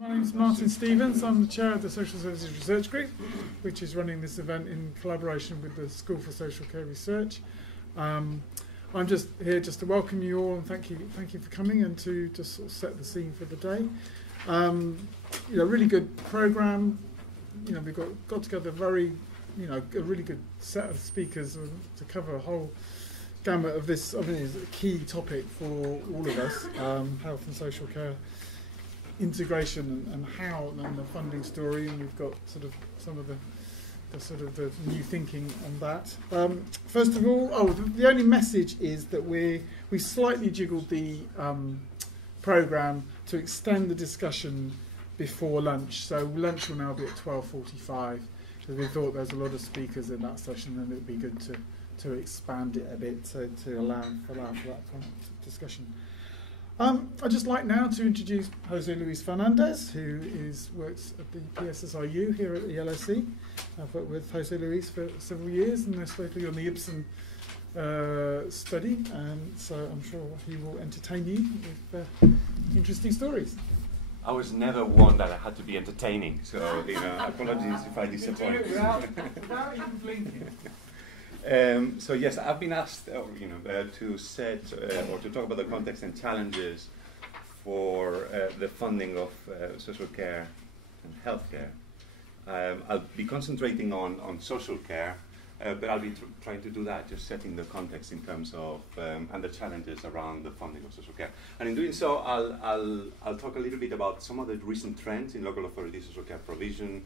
My name is Martin Stevens. I'm the chair of the Social Services Research Group, which is running this event in collaboration with the School for Social Care Research. I'm just here just to welcome you all and thank you for coming and to just sort of set the scene for the day. Really good programme. We've got together a really good set of speakers to cover a whole gamut of this. I mean, it's a key topic for all of us: health and social care integration and how and the funding story. And we've got sort of some of the new thinking on that. First of all, the only message is that we slightly jiggled the programme to extend the discussion before lunch. So lunch will now be at 12:45 because we thought there's a lot of speakers in that session and it would be good to expand it a bit to allow for that kind of discussion. I'd just like now to introduce Jose Luis Fernandez, who works at the PSSRU here at the LSE. I've worked with Jose Luis for several years, and especially on the Ibsen study, and so I'm sure he will entertain you with interesting stories. I was never one that I had to be entertaining, so apologies if I disappoint. Without even blinking. So yes, I've been asked, to set or to talk about the context and challenges for the funding of social care and healthcare. I'll be concentrating on social care, but I'll be trying to do that, just setting the context in terms of and the challenges around the funding of social care. And in doing so, I'll talk a little bit about some of the recent trends in local authority social care provision.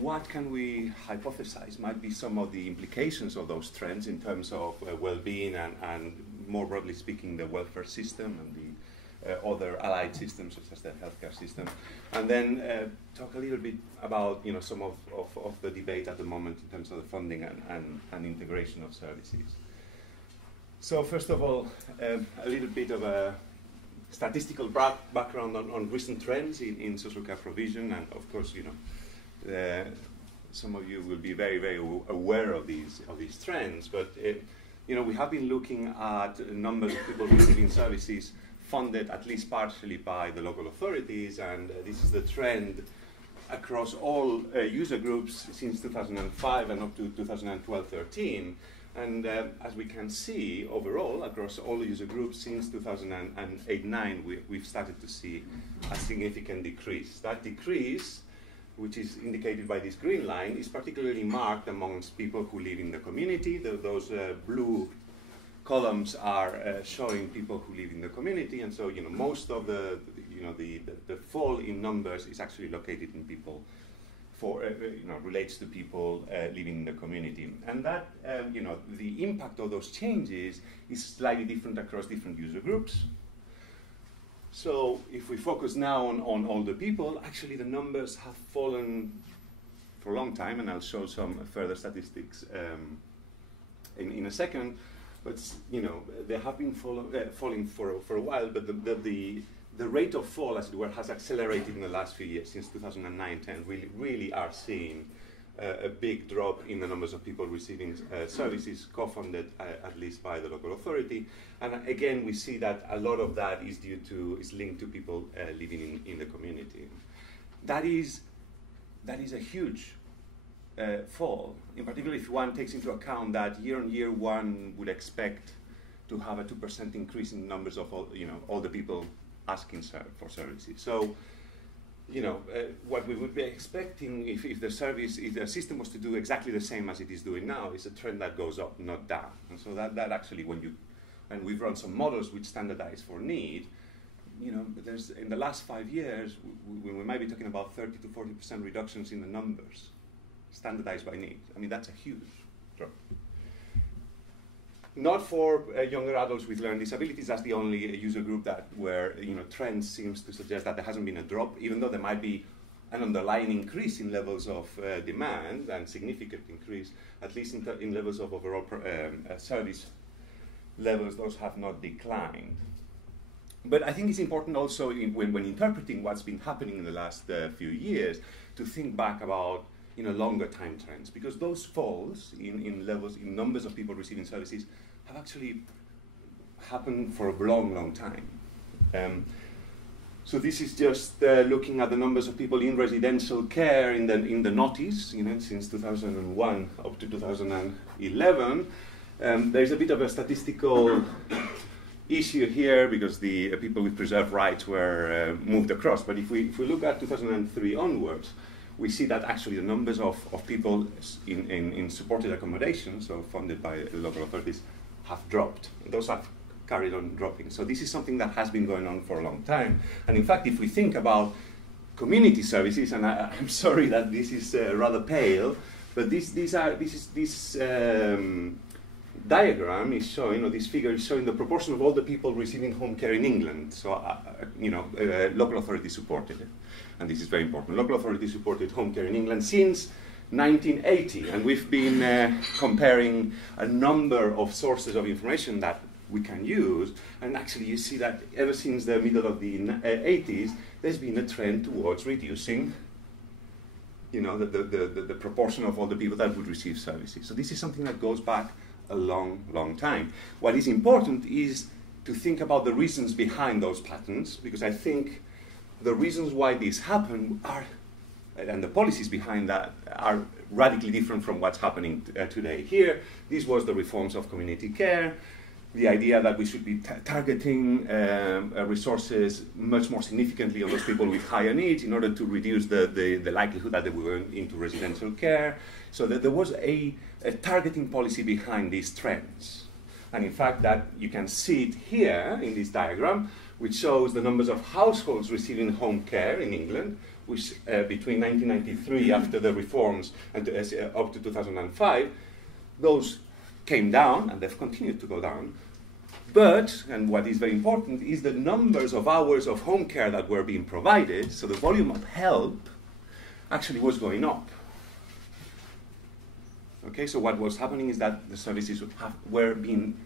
What can we hypothesize might be some of the implications of those trends in terms of well-being and more broadly speaking, the welfare system and the other allied systems such as the healthcare system, and then talk a little bit about some of the debate at the moment in terms of the funding and integration of services. So first of all, a little bit of a statistical background on recent trends in social care provision, and of course some of you will be very, very aware of these trends, but we have been looking at numbers of people receiving services funded at least partially by the local authorities, and this is the trend across all user groups since 2005 and up to 2012-13. And as we can see, overall, across all user groups since 2008-9, we've started to see a significant decrease. That decrease, which is indicated by this green line, is particularly marked amongst people who live in the community. Those blue columns are showing people who live in the community, and so most of the fall in numbers is actually located in people relates to people living in the community, and that the impact of those changes is slightly different across different user groups. So if we focus now on older people, actually the numbers have fallen for a long time, and I'll show some further statistics in a second. But they have been falling for a while, but the rate of fall, as it were, has accelerated in the last few years. Since 2009-10, we really are seeing a big drop in the numbers of people receiving services co-funded at least by the local authority. And again, we see that a lot of that is linked to people living in the community. That is a huge fall, in particular if one takes into account that year on year one would expect to have a 2% increase in numbers of all the people asking for services. So what we would be expecting if the system was to do exactly the same as it is doing now, is a trend that goes up, not down. And so that actually, and we've run some models which standardize for need, there's in the last 5 years, we might be talking about 30 to 40% reductions in the numbers, standardized by need. I mean, that's a huge drop. Not for younger adults with learning disabilities. That's the only user group where trends seems to suggest that there hasn't been a drop, even though there might be an underlying increase in levels of demand and significant increase, at least in levels of overall service levels. Those have not declined. But I think it's important also when interpreting what's been happening in the last few years to think back about longer time trends, because those falls in numbers of people receiving services have actually happened for a long, long time. So this is just looking at the numbers of people in residential care in the noughties, since 2001 up to 2011. There's a bit of a statistical issue here because the people with preserved rights were moved across. But if we look at 2003 onwards, we see that actually the numbers of people in supported accommodation, so funded by local authorities, have dropped. Those have carried on dropping. So this is something that has been going on for a long time. And in fact, if we think about community services, and I'm sorry that this is rather pale, but this diagram is showing, or this figure is showing the proportion of all the people receiving home care in England. So, local authority supported it. And this is very important. Local authority supported home care in England since 1980. And we've been comparing a number of sources of information that we can use. And actually, you see that ever since the middle of the 80s, there's been a trend towards reducing the proportion of all the people that would receive services. So this is something that goes back a long, long time. What is important is to think about the reasons behind those patterns, because I think the reasons why this happened are, and the policies behind that are radically different from what's happening today. Here, this was the reforms of community care, the idea that we should be targeting resources much more significantly on those people with higher needs in order to reduce the likelihood that they will go into residential care. So that there was a targeting policy behind these trends. And in fact, that you can see it here in this diagram, which shows the numbers of households receiving home care in England, which between 1993, after the reforms, and up to 2005, those came down, and they've continued to go down. But, and what is very important, is the numbers of hours of home care that were being provided, so the volume of help actually was going up. Okay, so what was happening is that the services were being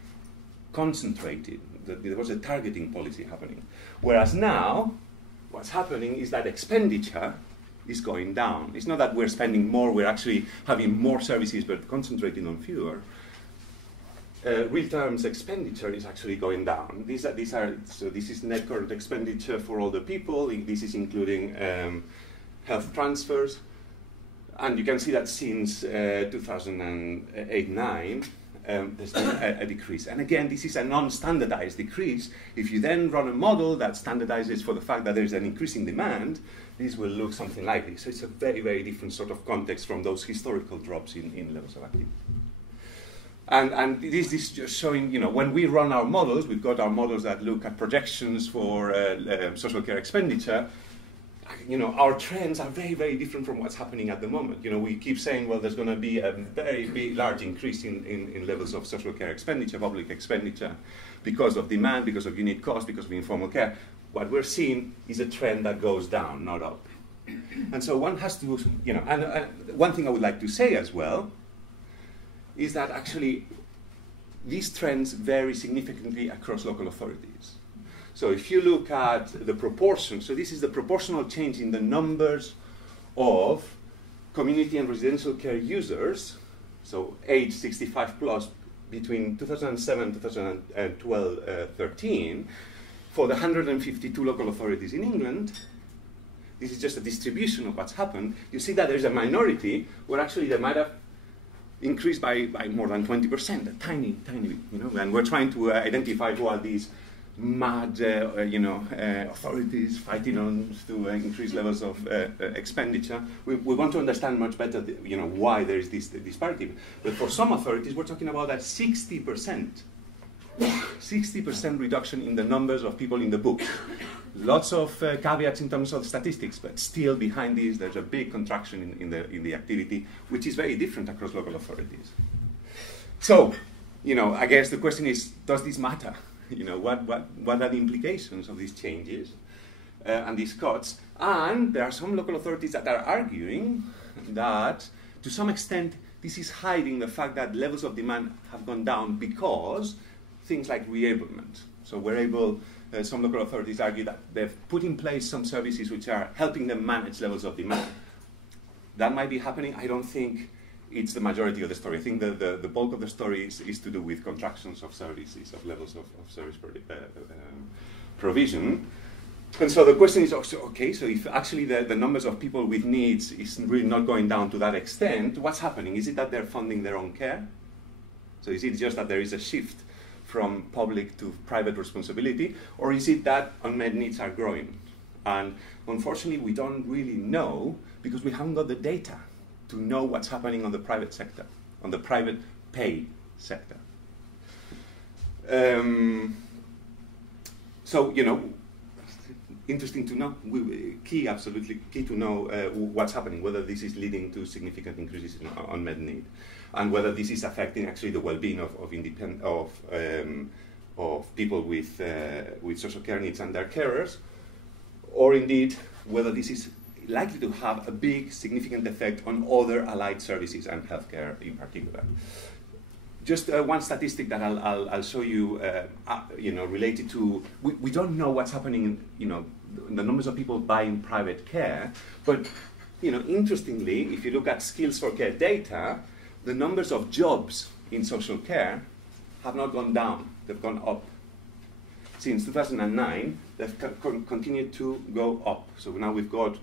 concentrated. There was a targeting policy happening. Whereas now, what's happening is that expenditure is going down. It's not that we're spending more, we're actually having more services but concentrating on fewer. Real terms expenditure is actually going down. So this is net current expenditure for all the people. This is including health transfers. And you can see that since 2008-9, there's been a decrease. And again, this is a non-standardized decrease. If you then run a model that standardizes for the fact that there's an increase in demand, this will look something like this. So it's a very, very different sort of context from those historical drops in levels of activity. And this is just showing, when we run our models, we've got our models that look at projections for social care expenditure. Our trends are very, very different from what's happening at the moment. We keep saying, well, there's going to be a very big, large increase in levels of social care expenditure, public expenditure, because of demand, because of unit cost, because of informal care. What we're seeing is a trend that goes down, not up. And so one has to, and one thing I would like to say as well is that actually these trends vary significantly across local authorities. So if you look at the proportion, so this is the proportional change in the numbers of community and residential care users, so age 65 plus, between 2007 2012, 13, for the 152 local authorities in England. This is just a distribution of what's happened. You see that there's a minority where actually they might have increased by more than 20%, a tiny, and we're trying to identify who are these mad, authorities fighting on to increase levels of expenditure. We want to understand much better, why there is this disparity. But for some authorities, we're talking about a 60% reduction in the numbers of people in the book. Lots of caveats in terms of statistics, but still behind this, there's a big contraction in the activity, which is very different across local authorities. So, I guess the question is, does this matter? What are the implications of these changes and these cuts? And there are some local authorities that are arguing that, to some extent, this is hiding the fact that levels of demand have gone down because things like reablement. So we're able, some local authorities argue that they've put in place some services which are helping them manage levels of demand. That might be happening. I don't think it's the majority of the story. I think the bulk of the story is to do with contractions of services, of levels of service provision. And so the question is also, okay, so if actually the numbers of people with needs is really not going down to that extent, what's happening? Is it that they're funding their own care? So is it just that there is a shift from public to private responsibility, or is it that unmet needs are growing? And unfortunately, we don't really know because we haven't got the data to know what's happening on the private sector, on the private pay sector. So, you know, interesting to know, absolutely key to know what's happening, whether this is leading to significant increases in unmet need, and whether this is affecting actually the well-being of people with social care needs and their carers, or indeed whether this is likely to have a big, significant effect on other allied services and healthcare in particular. Just one statistic that I'll show you, related to, we don't know what's happening in, the numbers of people buying private care, but, interestingly, if you look at skills for care data, the numbers of jobs in social care have not gone down, they've gone up. Since 2009, they've continued to go up. So now we've got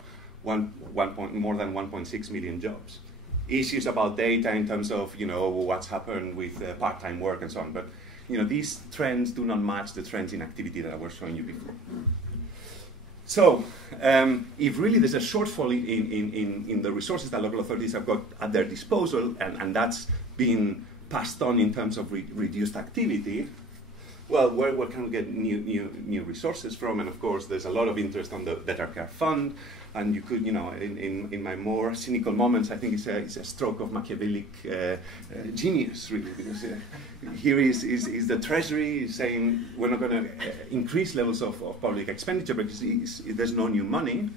more than 1.6 million jobs. Issues about data in terms of what's happened with part-time work and so on, but these trends do not match the trends in activity that I was showing you before. So if really there's a shortfall in the resources that local authorities have got at their disposal, and that's been passed on in terms of reduced activity, well, where can we get new resources from? And of course, there's a lot of interest on the Better Care Fund. And you could, in my more cynical moments, I think it's a stroke of Machiavellic genius, really, because here is the Treasury saying we're not going to increase levels of public expenditure because there's no new money.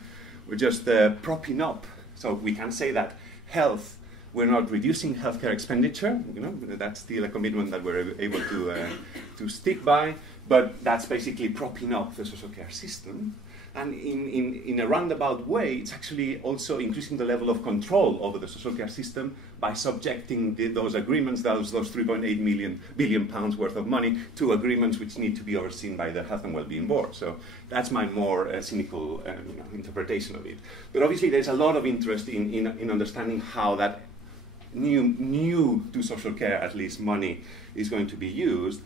We're just propping up. So we can say that health, we're not reducing healthcare expenditure. That's still a commitment that we're able to stick by. But that's basically propping up the social care system. And in a roundabout way, it's actually also increasing the level of control over the social care system by subjecting those agreements, those 3.8 billion pounds worth of money, to agreements which need to be overseen by the Health and Wellbeing Board. So that's my more cynical interpretation of it. But obviously, there's a lot of interest in understanding how that new to social care, at least, money is going to be used.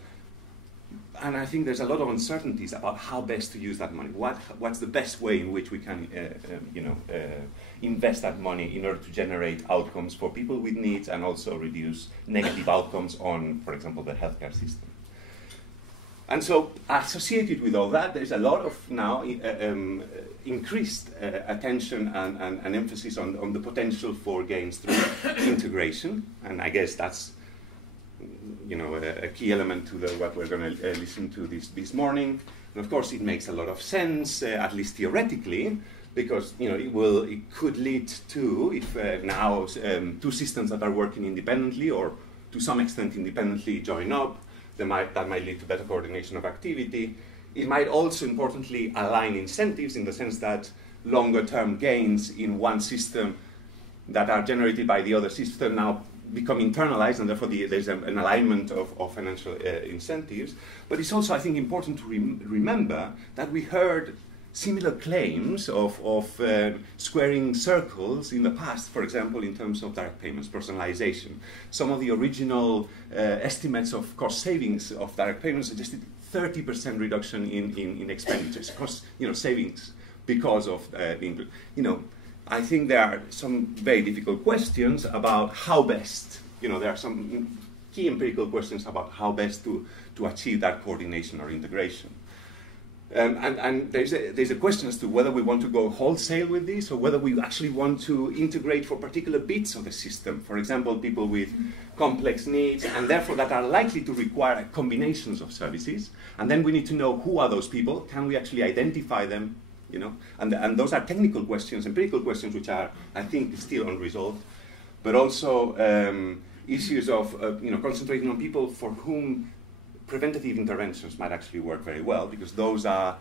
And I think there's a lot of uncertainties about how best to use that money. What's the best way in which we can, invest that money in order to generate outcomes for people with needs and also reduce negative outcomes on, for example, the healthcare system. And so, associated with all that, there's a lot of now increased attention and emphasis on the potential for gains through integration, and I guess that's a key element to what we're going to listen to this morning. And of course, it makes a lot of sense, at least theoretically, because it could lead to, if now two systems that are working independently or to some extent independently join up, that might lead to better coordination of activity. It might also importantly align incentives in the sense that longer-term gains in one system that are generated by the other system now become internalized, and therefore there's an alignment of financial incentives. But it's also, I think, important to remember that we heard similar claims of squaring circles in the past, for example, in terms of direct payments, personalization. Some of the original estimates of cost savings of direct payments suggested 30% reduction in expenditures, cost savings because of I think there are some very difficult questions about how best, there are some key empirical questions about how best to achieve that coordination or integration. And there's a question as to whether we want to go wholesale with this or whether we actually want to integrate for particular bits of the system. For example, people with complex needs and therefore that are likely to require combinations of services. And then we need to know who are those people, can we actually identify them? And those are technical questions, empirical questions, which are, I think, still unresolved. But also issues of, concentrating on people for whom preventative interventions might actually work very well, because those are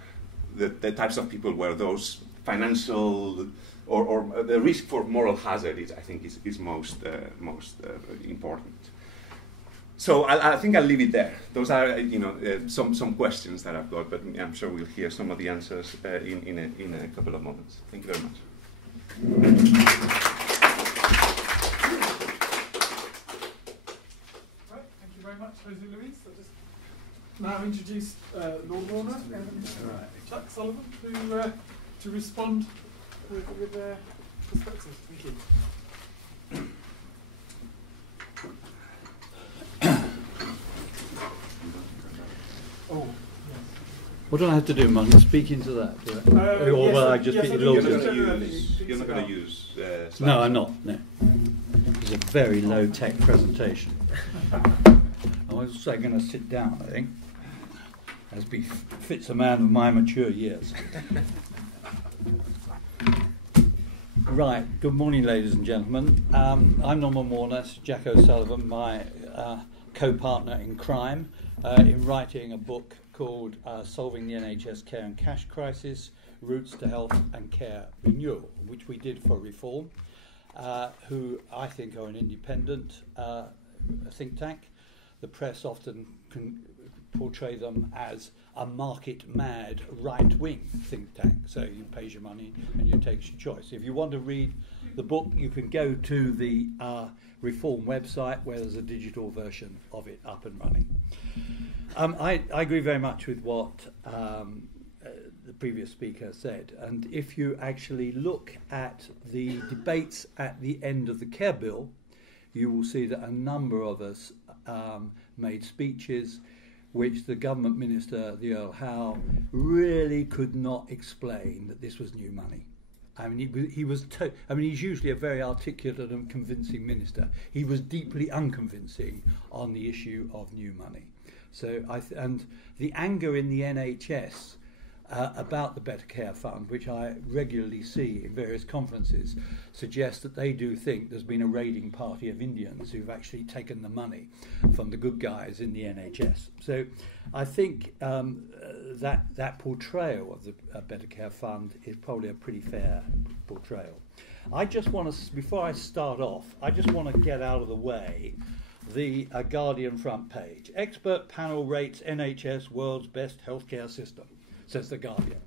the types of people where those financial or the risk for moral hazard, I think, is most important. So I think I'll leave it there. Those are, some questions that I've got, but I'm sure we'll hear some of the answers in a couple of moments. Thank you very much. Right, thank you very much, Jose Luis. I'll just now introduce Lord Warner and Chuck Sullivan to respond with their perspectives. Thank you. Oh, yes. What do I have to do, Monk? Speak into that? Or will I just speak You're not going to use slides? No, I'm not. No. It's a very low-tech presentation. I was also going to sit down, I think, as befits a man of my mature years. Right. Good morning, ladies and gentlemen. I'm Norman Warner, Jack O'Sullivan, my co-partner in crime, in writing a book called Solving the NHS Care and Cash Crisis, Routes to Health and Care Renewal, which we did for Reform, who I think are an independent think tank. The press often can portray them as a market-mad right-wing think tank. So you pay your money and you take your choice. If you want to read the book, you can go to the Reform website where there's a digital version of it up and running. I agree very much with what the previous speaker said. And if you actually look at the debates at the end of the Care Bill, you will see that a number of us made speeches which the government minister, the Earl Howe, really could not explain that this was new money. I mean, he's usually a very articulate and convincing minister. He was deeply unconvincing on the issue of new money. So, and the anger in the NHS about the Better Care Fund, which I regularly see in various conferences, suggests that they do think there's been a raiding party of Indians who've actually taken the money from the good guys in the NHS. So I think that portrayal of the Better Care Fund is probably a pretty fair portrayal. I just want to, before I start off, I just want to get out of the way the Guardian front page. Expert panel rates NHS world's best healthcare system, says the Guardian.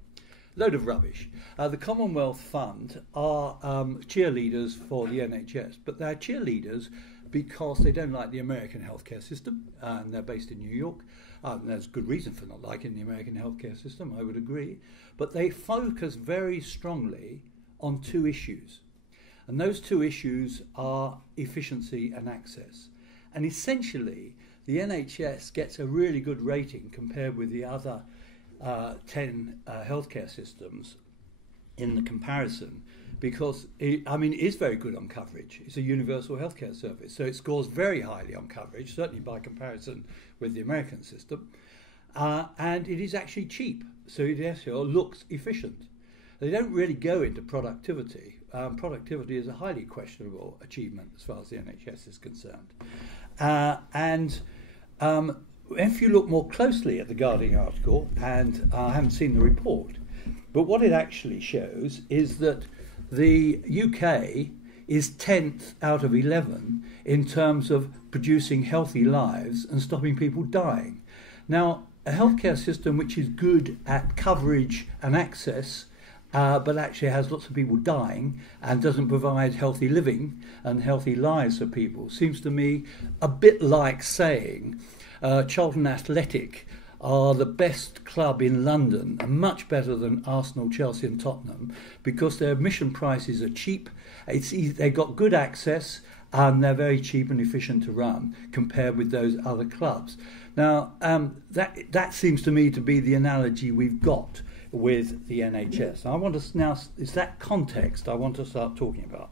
Load of rubbish. The Commonwealth Fund are cheerleaders for the NHS, but they're cheerleaders because they don't like the American healthcare system, and they're based in New York. There's good reason for not liking the American healthcare system, I would agree. But they focus very strongly on two issues. And those two issues are efficiency and access. And essentially, the NHS gets a really good rating compared with the other 10 healthcare systems in the comparison, because it is very good on coverage. It's a universal healthcare service, so it scores very highly on coverage, certainly by comparison with the American system, and it is actually cheap, so it actually looks efficient. They don't really go into productivity. Productivity is a highly questionable achievement as far as the NHS is concerned. If you look more closely at the Guardian article, and I haven't seen the report, but what it actually shows is that the UK is 10th out of 11 in terms of producing healthy lives and stopping people dying. Now, a healthcare system which is good at coverage and access, but actually has lots of people dying and doesn't provide healthy living and healthy lives for people, seems to me a bit like saying Charlton Athletic are the best club in London and much better than Arsenal, Chelsea and Tottenham because their admission prices are cheap, they've got good access and they're very cheap and efficient to run compared with those other clubs. Now, that seems to me to be the analogy we've got with the NHS. I want to now, it's that context I want to start talking about.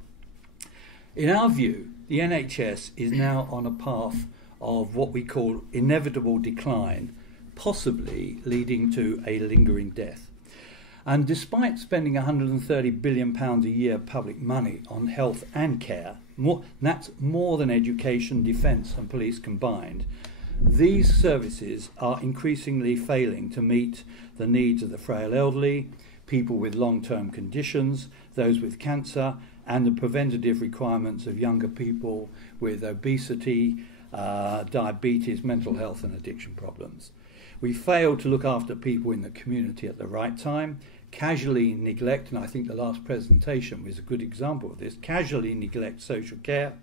In our view, the NHS is now on a path of what we call inevitable decline, possibly leading to a lingering death. And despite spending £130 billion a year public money on health and care, that's more than education, defence and police combined, these services are increasingly failing to meet the needs of the frail elderly, people with long-term conditions, those with cancer, and the preventative requirements of younger people with obesity, diabetes, mental health and addiction problems. We fail to look after people in the community at the right time, casually neglect, and I think the last presentation was a good example of this, casually neglect social care,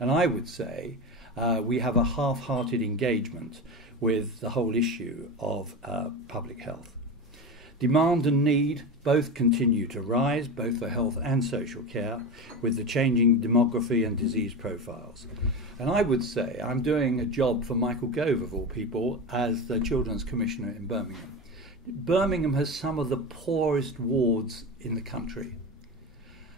and I would say we have a half-hearted engagement with the whole issue of public health. Demand and need both continue to rise, both for health and social care, with the changing demography and disease profiles. And I would say I'm doing a job for Michael Gove, of all people, as the Children's Commissioner in Birmingham. Birmingham has some of the poorest wards in the country,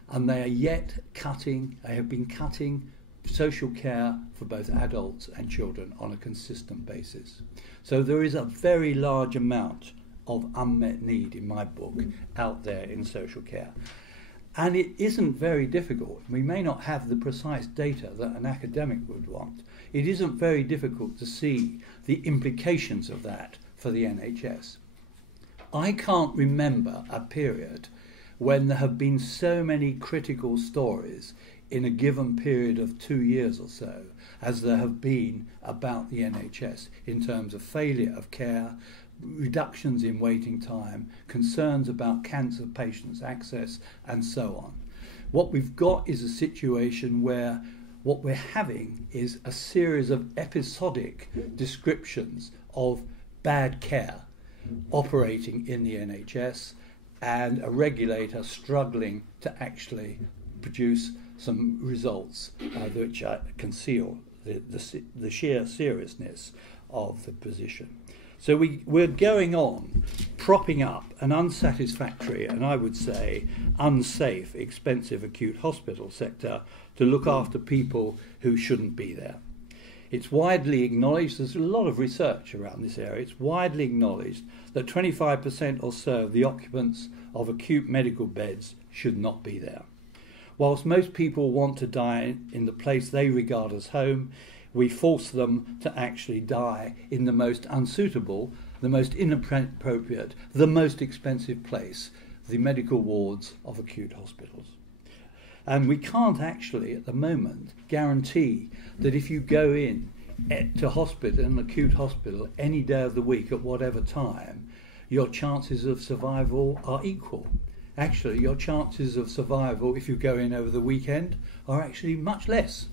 and they are yet they have been cutting social care for both adults and children on a consistent basis. So there is a very large amount of unmet need, in my book, out there in social care. And it isn't very difficult. We may not have the precise data that an academic would want. It isn't very difficult to see the implications of that for the NHS. I can't remember a period when there have been so many critical stories in a given period of 2 years or so as there have been about the NHS in terms of failure of care, reductions in waiting time, concerns about cancer patients' access, and so on. What we've got is a situation where what we're having is a series of episodic descriptions of bad care operating in the NHS and a regulator struggling to actually produce some results which conceal the sheer seriousness of the position. So we're going on propping up an unsatisfactory and I would say unsafe, expensive acute hospital sector to look after people who shouldn't be there. It's widely acknowledged, there's a lot of research around this area, it's widely acknowledged that 25% or so of the occupants of acute medical beds should not be there. Whilst most people want to die in the place they regard as home, we force them to actually die in the most unsuitable, the most inappropriate, the most expensive place, the medical wards of acute hospitals. And we can't actually, at the moment, guarantee that if you go in to hospital, an acute hospital, any day of the week at whatever time, your chances of survival are equal. Actually, your chances of survival if you go in over the weekend are actually much less.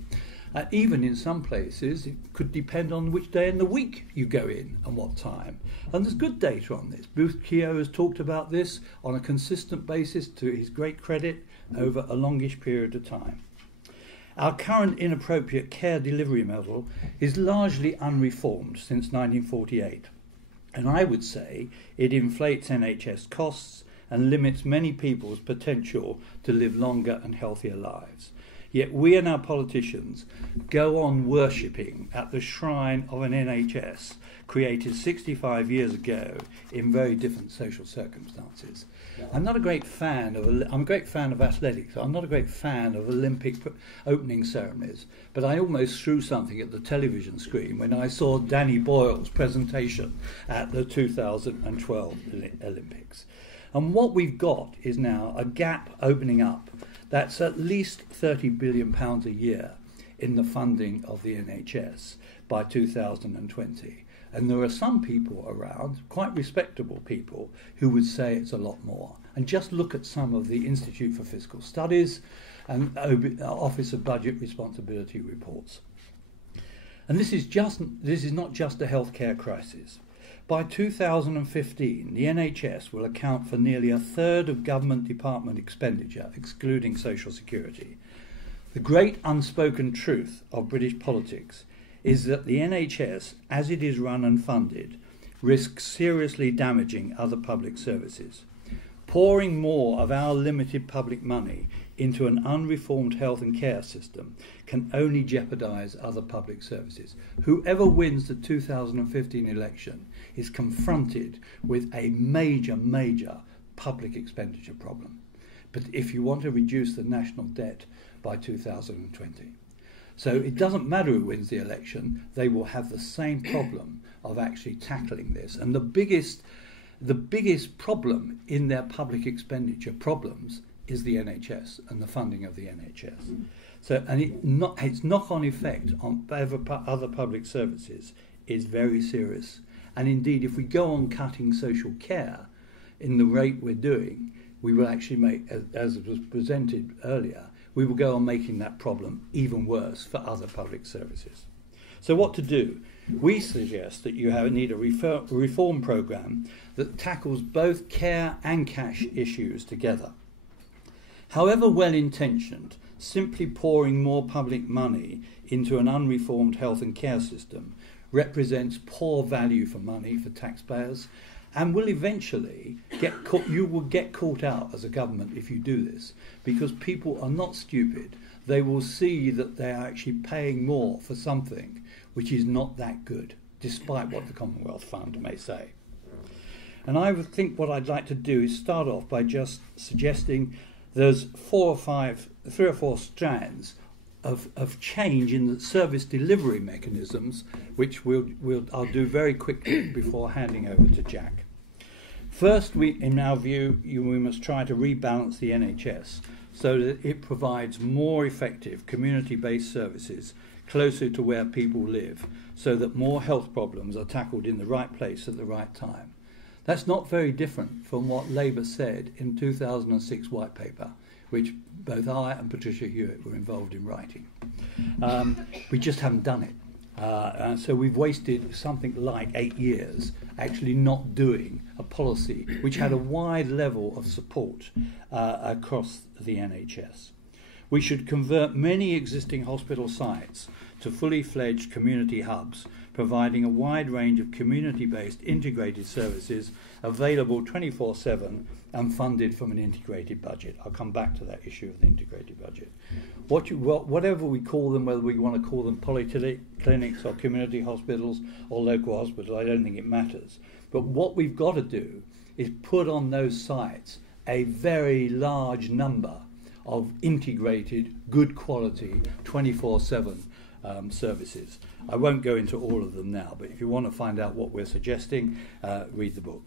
Even in some places, it could depend on which day in the week you go in and what time. And there's good data on this. Booth Keogh has talked about this on a consistent basis, to his great credit, over a longish period of time. Our current inappropriate care delivery model is largely unreformed since 1948. And I would say it inflates NHS costs and limits many people's potential to live longer and healthier lives. Yet we and our politicians go on worshipping at the shrine of an NHS created 65 years ago in very different social circumstances. I'm a great fan of athletics. I'm not a great fan of Olympic opening ceremonies, but I almost threw something at the television screen when I saw Danny Boyle's presentation at the 2012 Olympics. And what we've got is now a gap opening up that's at least £30 billion a year in the funding of the NHS by 2020. And there are some people around, quite respectable people, who would say it's a lot more. And just look at some of the Institute for Fiscal Studies and Office of Budget Responsibility reports. And this is not just a healthcare crisis. By 2015, the NHS will account for nearly a third of government department expenditure, excluding social security. The great unspoken truth of British politics is that the NHS, as it is run and funded, risks seriously damaging other public services. Pouring more of our limited public money into an unreformed health and care system can only jeopardise other public services. Whoever wins the 2015 election is confronted with a major public expenditure problem. But if you want to reduce the national debt by 2020. So it doesn't matter who wins the election, they will have the same problem of actually tackling this. And the biggest problem in their public expenditure problems is the NHS and the funding of the NHS. So, and its knock-on effect on other public services is very serious. And indeed, if we go on cutting social care in the rate we're doing, we will actually make, as was presented earlier, we will go on making that problem even worse for other public services. So what to do? We suggest that you need a reform programme that tackles both care and cash issues together. However well-intentioned, simply pouring more public money into an unreformed health and care system represents poor value for money for taxpayers, and will eventually you will get caught out as a government if you do this, because people are not stupid. They will see that they are actually paying more for something which is not that good, despite what the Commonwealth Fund may say. And I would think what I'd like to do is start off by just suggesting there's 3 or 4 strands of change in the service delivery mechanisms, which I'll do very quickly before handing over to Jack. First, in our view, we must try to rebalance the NHS so that it provides more effective community-based services closer to where people live, so that more health problems are tackled in the right place at the right time. That's not very different from what Labour said in 2006 White Paper, which both I and Patricia Hewitt were involved in writing. We just haven't done it. So we've wasted something like 8 years actually not doing a policy which had a wide level of support across the NHS. We should convert many existing hospital sites to fully fledged community hubs, providing a wide range of community-based integrated services available 24/7 and funded from an integrated budget. I'll come back to that issue of the integrated budget. Whatever we call them, whether we want to call them polyclinics or community hospitals or local hospitals, I don't think it matters. But what we've got to do is put on those sites a very large number of integrated, good quality, 24/7 services. I won't go into all of them now, but if you want to find out what we're suggesting, read the book.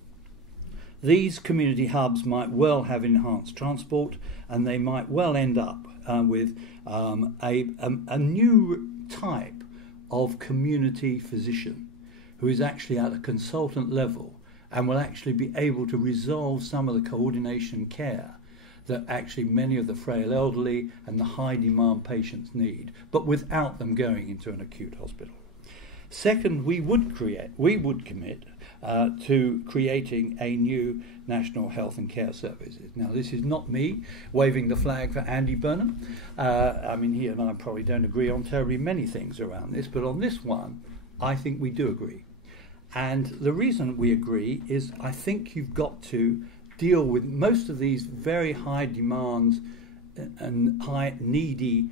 These community hubs might well have enhanced transport, and they might well end up with a new type of community physician who is actually at a consultant level and will actually be able to resolve some of the coordination care that actually many of the frail elderly and the high demand patients need, but without them going into an acute hospital. Second, we would commit to creating a new National Health and Care Services. Now, this is not me waving the flag for Andy Burnham. I mean, he and I probably don't agree on terribly many things around this, but on this one, I think we do agree. And the reason we agree is I think you've got to deal with most of these very high demands and high needy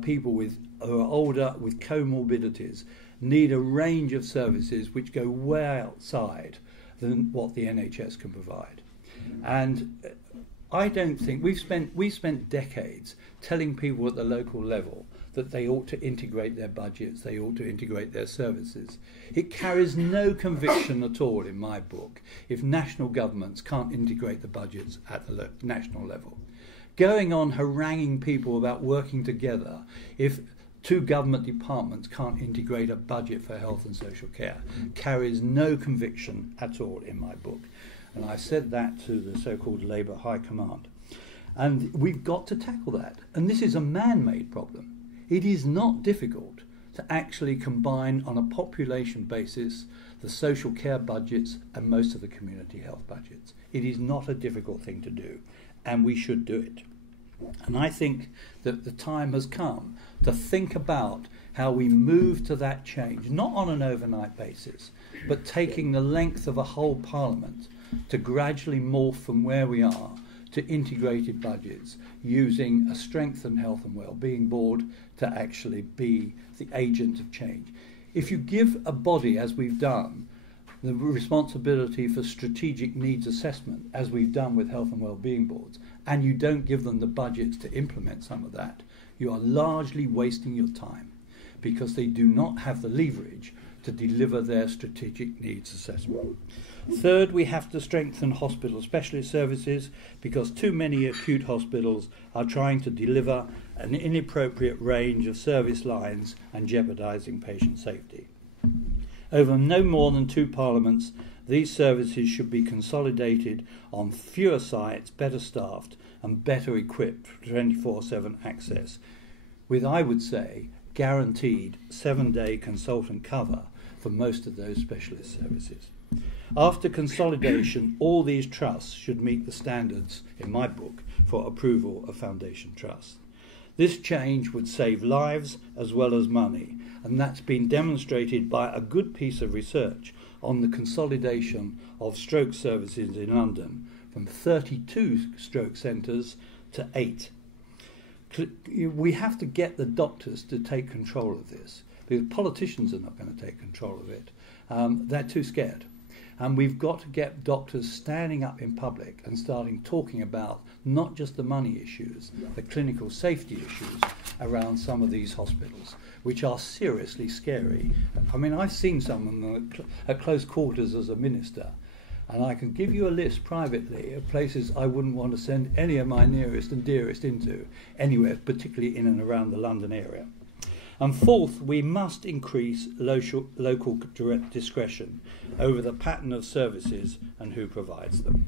people who are older with comorbidities need a range of services which go way outside than what the NHS can provide. And I don't think we spent decades telling people at the local level that they ought to integrate their budgets, they ought to integrate their services. It carries no conviction at all in my book if national governments can't integrate the budgets at the national level. Going on haranguing people about working together if 2 government departments can't integrate a budget for health and social care carries no conviction at all in my book. And I said that to the so-called Labour High Command. And we've got to tackle that. And this is a man-made problem. It is not difficult to actually combine on a population basis the social care budgets and most of the community health budgets. It is not a difficult thing to do, and we should do it. And I think that the time has come to think about how we move to that change, not on an overnight basis, but taking the length of a whole parliament to gradually morph from where we are to integrated budgets, using a strengthened health and wellbeing board to actually be the agent of change. If you give a body, as we've done, the responsibility for strategic needs assessment, as we've done with health and wellbeing boards, and you don't give them the budgets to implement some of that, you are largely wasting your time, because they do not have the leverage to deliver their strategic needs assessment. Third, we have to strengthen hospital specialist services because too many acute hospitals are trying to deliver an inappropriate range of service lines and jeopardising patient safety. Over no more than 2 parliaments, these services should be consolidated on fewer sites, better staffed and better equipped for 24/7 access, with, I would say, guaranteed 7-day consultant cover for most of those specialist services. After consolidation, all these trusts should meet the standards, in my book, for approval of foundation trusts. This change would save lives as well as money, and that's been demonstrated by a good piece of research on the consolidation of stroke services in London from 32 stroke centres to 8. We have to get the doctors to take control of this, because politicians are not going to take control of it. They're too scared. And we've got to get doctors standing up in public and starting talking about not just the money issues, the clinical safety issues around some of these hospitals, which are seriously scary. I mean, I've seen some of them at close quarters as a minister, and I can give you a list privately of places I wouldn't want to send any of my nearest and dearest into, anywhere, particularly in and around the London area. And fourth, we must increase local direct discretion over the pattern of services and who provides them.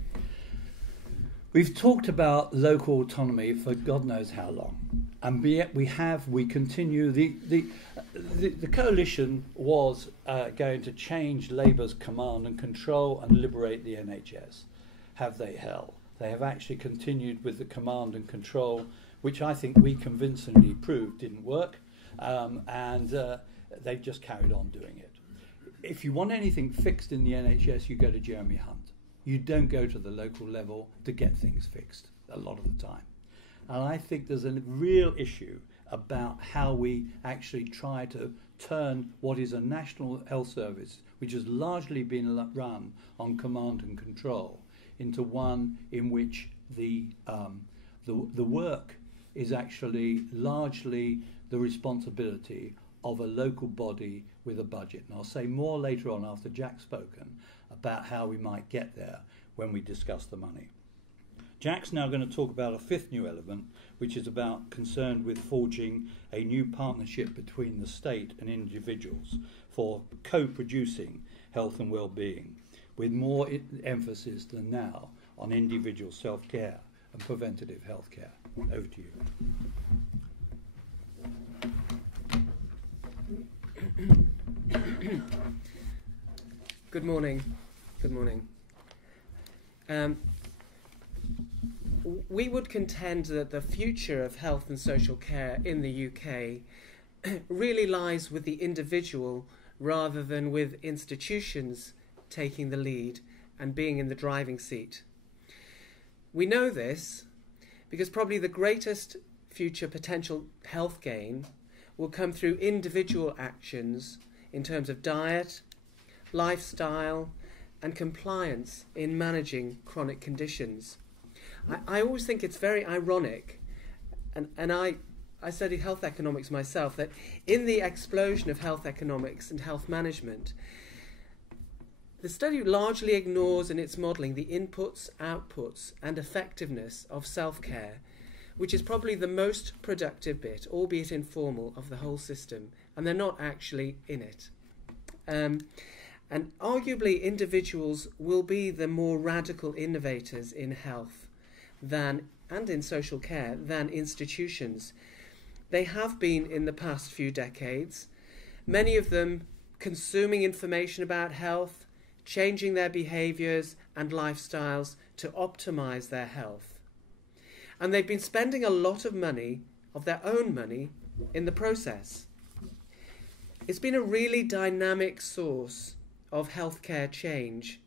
We've talked about local autonomy for God knows how long, and yet we continue. The coalition was going to change Labour's command and control and liberate the NHS. Have they held? They have actually continued with the command and control, which I think we convincingly proved didn't work. And they've just carried on doing it. If you want anything fixed in the NHS, you go to Jeremy Hunt. You don't go to the local level to get things fixed a lot of the time. And I think there's a real issue about how we actually try to turn what is a national health service, which has largely been run on command and control, into one in which the work is actually largely the responsibility of a local body with a budget. And I'll say more later on after Jack's spoken about how we might get there when we discuss the money. Jack's now going to talk about a 5th new element, which is concerned with forging a new partnership between the state and individuals for co-producing health and well-being, with more emphasis than now on individual self-care and preventative health care. Over to you. Good morning. Good morning. We would contend that the future of health and social care in the UK really lies with the individual rather than with institutions taking the lead and being in the driving seat. We know this because probably the greatest future potential health gain will come through individual actions in terms of diet, lifestyle, and compliance in managing chronic conditions. I always think it's very ironic, and I studied health economics myself, that in the explosion of health economics and health management, the study largely ignores in its modelling the inputs, outputs, and effectiveness of self-care, which is probably the most productive bit, albeit informal, of the whole system, and they're not actually in it. And arguably individuals will be the more radical innovators in health and in social care than institutions. They have been in the past few decades, many of them consuming information about health, changing their behaviours and lifestyles to optimise their health. And they've been spending a lot of money, of their own money, in the process. It's been a really dynamic source of healthcare change,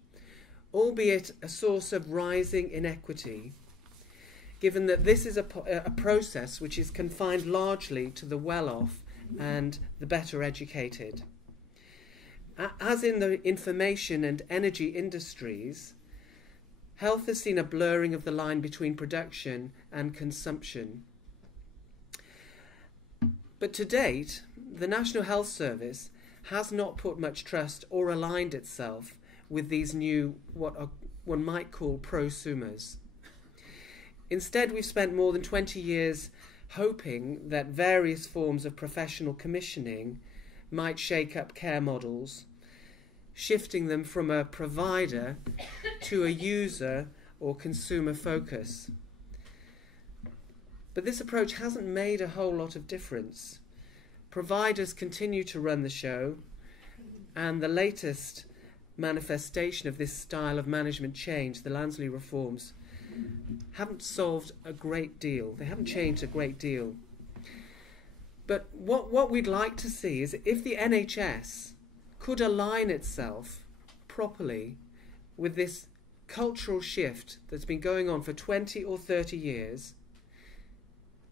albeit a source of rising inequity, given that this is a process which is confined largely to the well-off and the better educated. As in the information and energy industries, health has seen a blurring of the line between production and consumption. But to date, the National Health Service has not put much trust or aligned itself with these new, one might call prosumers. Instead, we've spent more than 20 years hoping that various forms of professional commissioning might shake up care models, shifting them from a provider to a user or consumer focus. But this approach hasn't made a whole lot of difference. Providers continue to run the show, and the latest manifestation of this style of management change, the Lansley reforms, haven't solved a great deal. They haven't changed a great deal. But what we'd like to see is if the NHS could align itself properly with this cultural shift that's been going on for 20 or 30 years,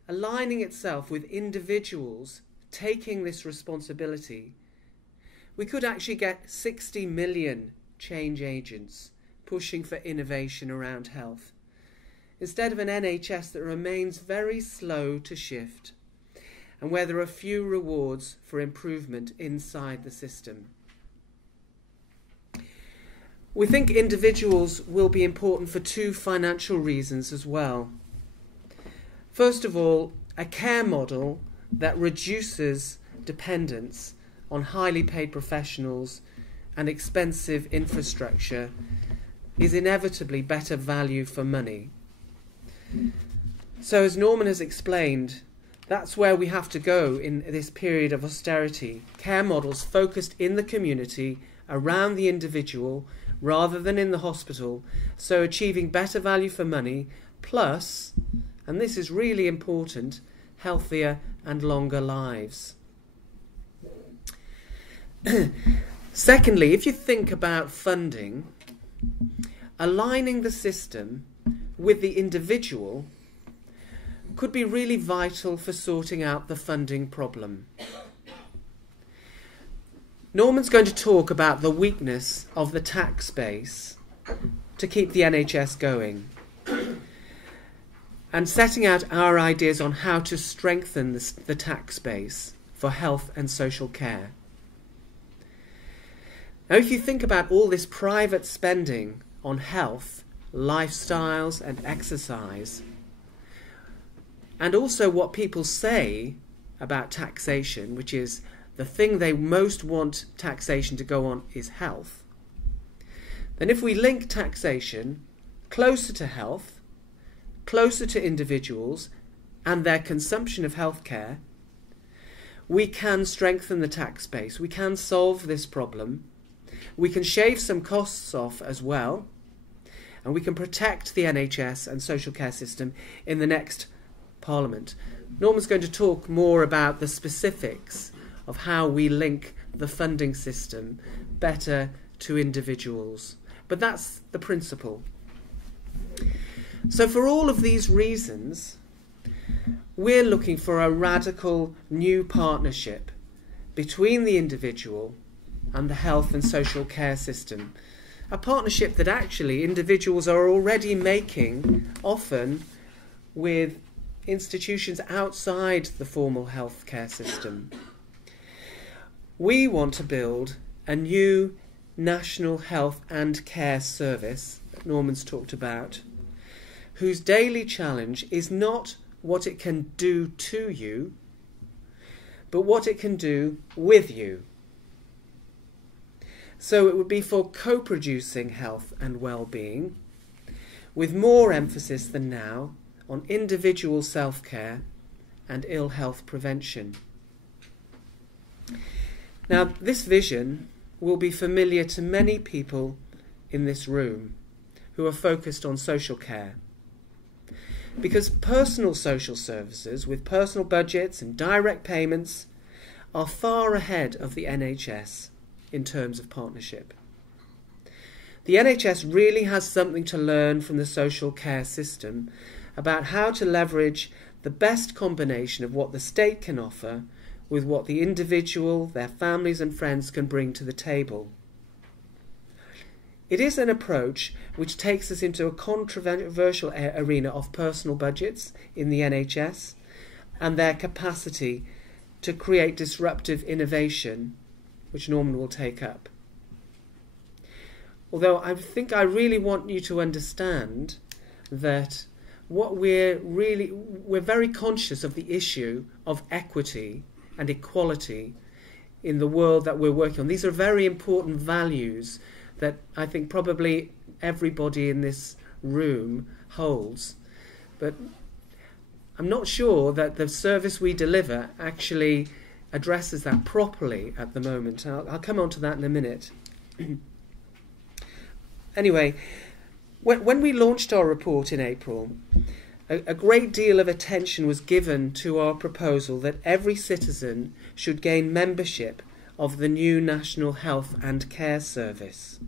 aligning itself with individuals taking this responsibility, we could actually get 60 million change agents pushing for innovation around health, instead of an NHS that remains very slow to shift, and where there are few rewards for improvement inside the system. We think individuals will be important for two financial reasons as well. First of all, a care model that reduces dependence on highly paid professionals and expensive infrastructure is inevitably better value for money. So as Norman has explained, that's where we have to go in this period of austerity. Care models focused in the community around the individual rather than in the hospital, so achieving better value for money, plus, and this is really important, healthier and longer lives. Secondly, if you think about funding, aligning the system with the individual could be really vital for sorting out the funding problem. Norman's going to talk about the weakness of the tax base to keep the NHS going, and setting out our ideas on how to strengthen the tax base for health and social care. Now, if you think about all this private spending on health, lifestyles and exercise, and also what people say about taxation, which is the thing they most want taxation to go on is health, then if we link taxation closer to health, closer to individuals and their consumption of healthcare, we can strengthen the tax base. We can solve this problem. We can shave some costs off as well, and we can protect the NHS and social care system in the next Parliament. Norman's going to talk more about the specifics of how we link the funding system better to individuals. But that's the principle. So for all of these reasons, we're looking for a radical new partnership between the individual and the health and social care system. A partnership that actually individuals are already making, often with institutions outside the formal healthcare system. We want to build a new national health and care service that Norman's talked about, whose daily challenge is not what it can do to you, but what it can do with you. So it would be for co-producing health and well-being, with more emphasis than now on individual self-care and ill health prevention. Now, this vision will be familiar to many people in this room who are focused on social care, because personal social services with personal budgets and direct payments are far ahead of the NHS in terms of partnership. The NHS really has something to learn from the social care system about how to leverage the best combination of what the state can offer with what the individual, their families and friends can bring to the table. It is an approach which takes us into a controversial arena of personal budgets in the NHS and their capacity to create disruptive innovation, which Norman will take up. although I think I really want you to understand that what we're very conscious of the issue of equity and equality in the world that we're working on. These are very important values that I think probably everybody in this room holds. But I'm not sure that the service we deliver actually addresses that properly at the moment. I'll come on to that in a minute. Anyway, when we launched our report in April, a great deal of attention was given to our proposal that every citizen should gain membership of the new National Health and Care Service.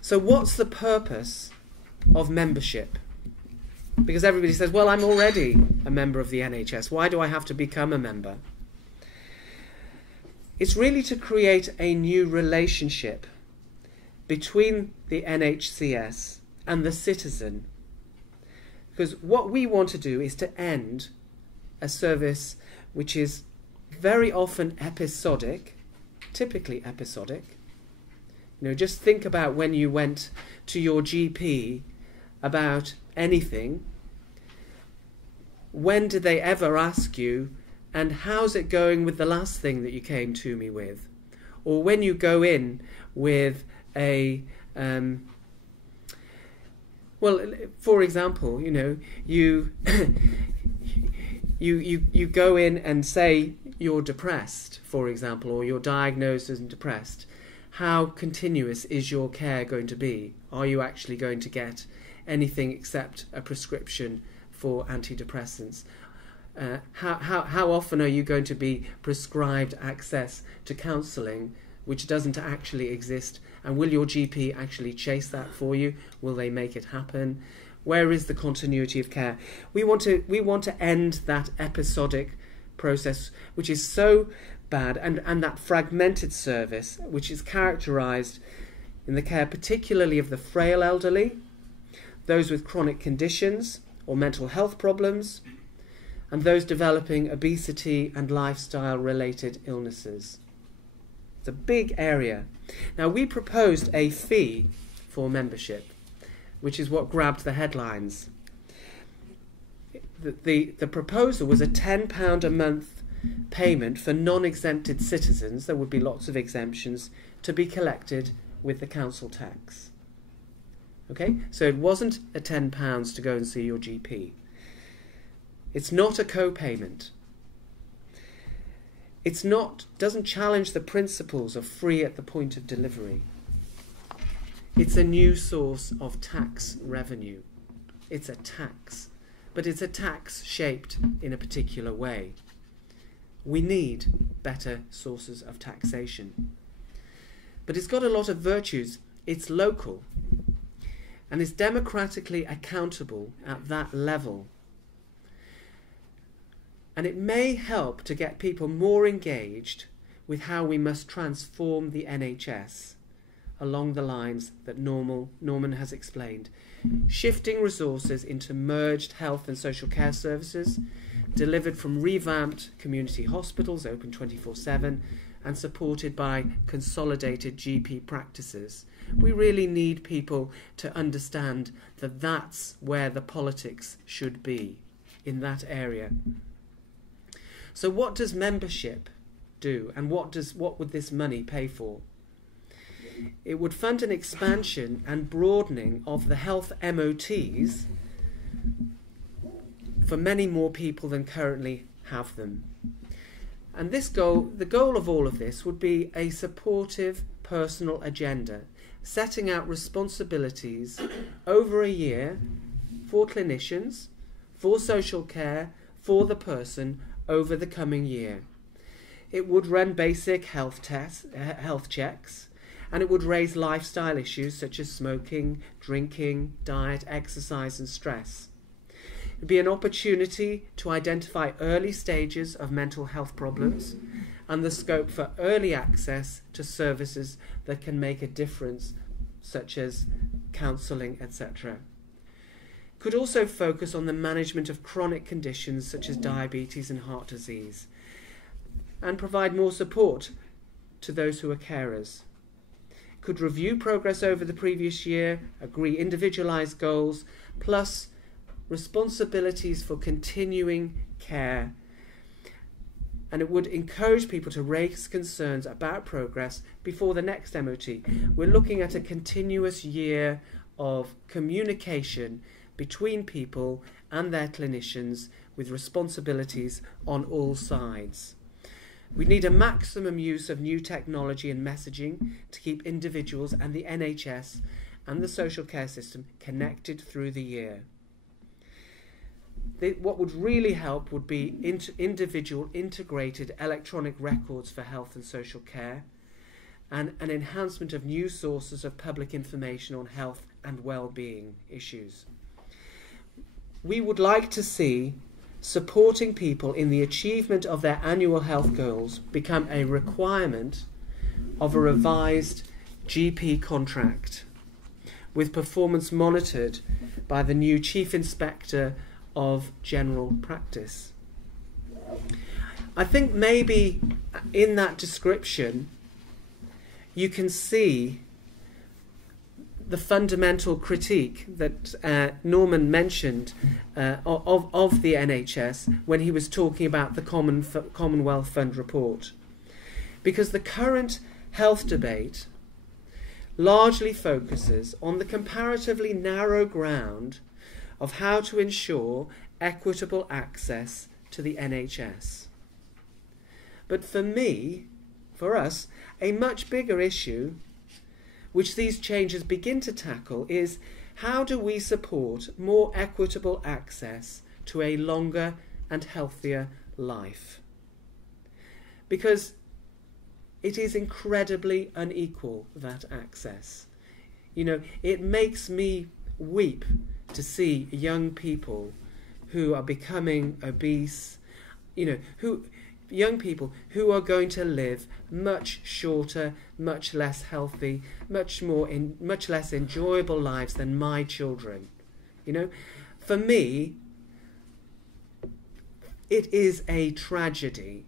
So what's the purpose of membership? Because everybody says, well, I'm already a member of the NHS. Why do I have to become a member? It's really to create a new relationship between the NHCS and the citizen. Because what we want to do is to end a service which is very often episodic, typically episodic. You know, just think about when you went to your GP about anything. When did they ever ask you, and how's it going with the last thing that you came to me with? Or when you go in with a well, for example, you know, you you go in and say you're depressed, for example, or you're diagnosed as depressed. How continuous is your care going to be? Are you actually going to get anything except a prescription for antidepressants? How often are you going to be prescribed access to counselling, which doesn't actually exist? And will your GP actually chase that for you? Will they make it happen? Where is the continuity of care? We want to end that episodic process, which is so bad, and that fragmented service, which is characterised in the care particularly of the frail elderly, those with chronic conditions or mental health problems, and those developing obesity and lifestyle-related illnesses. It's a big area. Now, we proposed a fee for membership, which is what grabbed the headlines. The proposal was a £10 a month payment for non-exempted citizens. There would be lots of exemptions to be collected with the council tax. Okay, so it wasn't a £10 to go and see your GP. It's not a co-payment. It's not, doesn't challenge the principles of free at the point of delivery. It's a new source of tax revenue. It's a tax, but it's a tax shaped in a particular way. We need better sources of taxation. But it's got a lot of virtues. It's local, and it's democratically accountable at that level. And it may help to get people more engaged with how we must transform the NHS along the lines that Norman has explained. Shifting resources into merged health and social care services, delivered from revamped community hospitals, open 24/7, and supported by consolidated GP practices. We really need people to understand that that's where the politics should be, in that area. So what does membership do, and what would this money pay for? It would fund an expansion and broadening of the health MOTs for many more people than currently have them. And the goal of all of this would be a supportive personal agenda, setting out responsibilities over a year for clinicians, for social care, for the person over the coming year. It would run basic health checks, and it would raise lifestyle issues such as smoking, drinking, diet, exercise and stress. It would be an opportunity to identify early stages of mental health problems and the scope for early access to services that can make a difference, such as counselling, etc. Could also focus on the management of chronic conditions such as diabetes and heart disease, and provide more support to those who are carers. could review progress over the previous year, agree individualised goals, plus responsibilities for continuing care. And it would encourage people to raise concerns about progress before the next MOT. We're looking at a continuous year of communication between people and their clinicians with responsibilities on all sides. We need a maximum use of new technology and messaging to keep individuals and the NHS and the social care system connected through the year. What would really help would be individual integrated electronic records for health and social care, and an enhancement of new sources of public information on health and well-being issues. We would like to see supporting people in the achievement of their annual health goals become a requirement of a revised GP contract, with performance monitored by the new Chief Inspector of General Practice. I think maybe in that description you can see the fundamental critique that Norman mentioned of the NHS when he was talking about the Commonwealth Fund report. Because the current health debate largely focuses on the comparatively narrow ground of how to ensure equitable access to the NHS. But for us, a much bigger issue which these changes begin to tackle is how do we support more equitable access to a longer and healthier life? Because it is incredibly unequal, that access. You know, it makes me weep to see young people who are becoming obese, young people who are going to live much shorter, much less healthy, much less enjoyable lives than my children. You know, for me, it is a tragedy,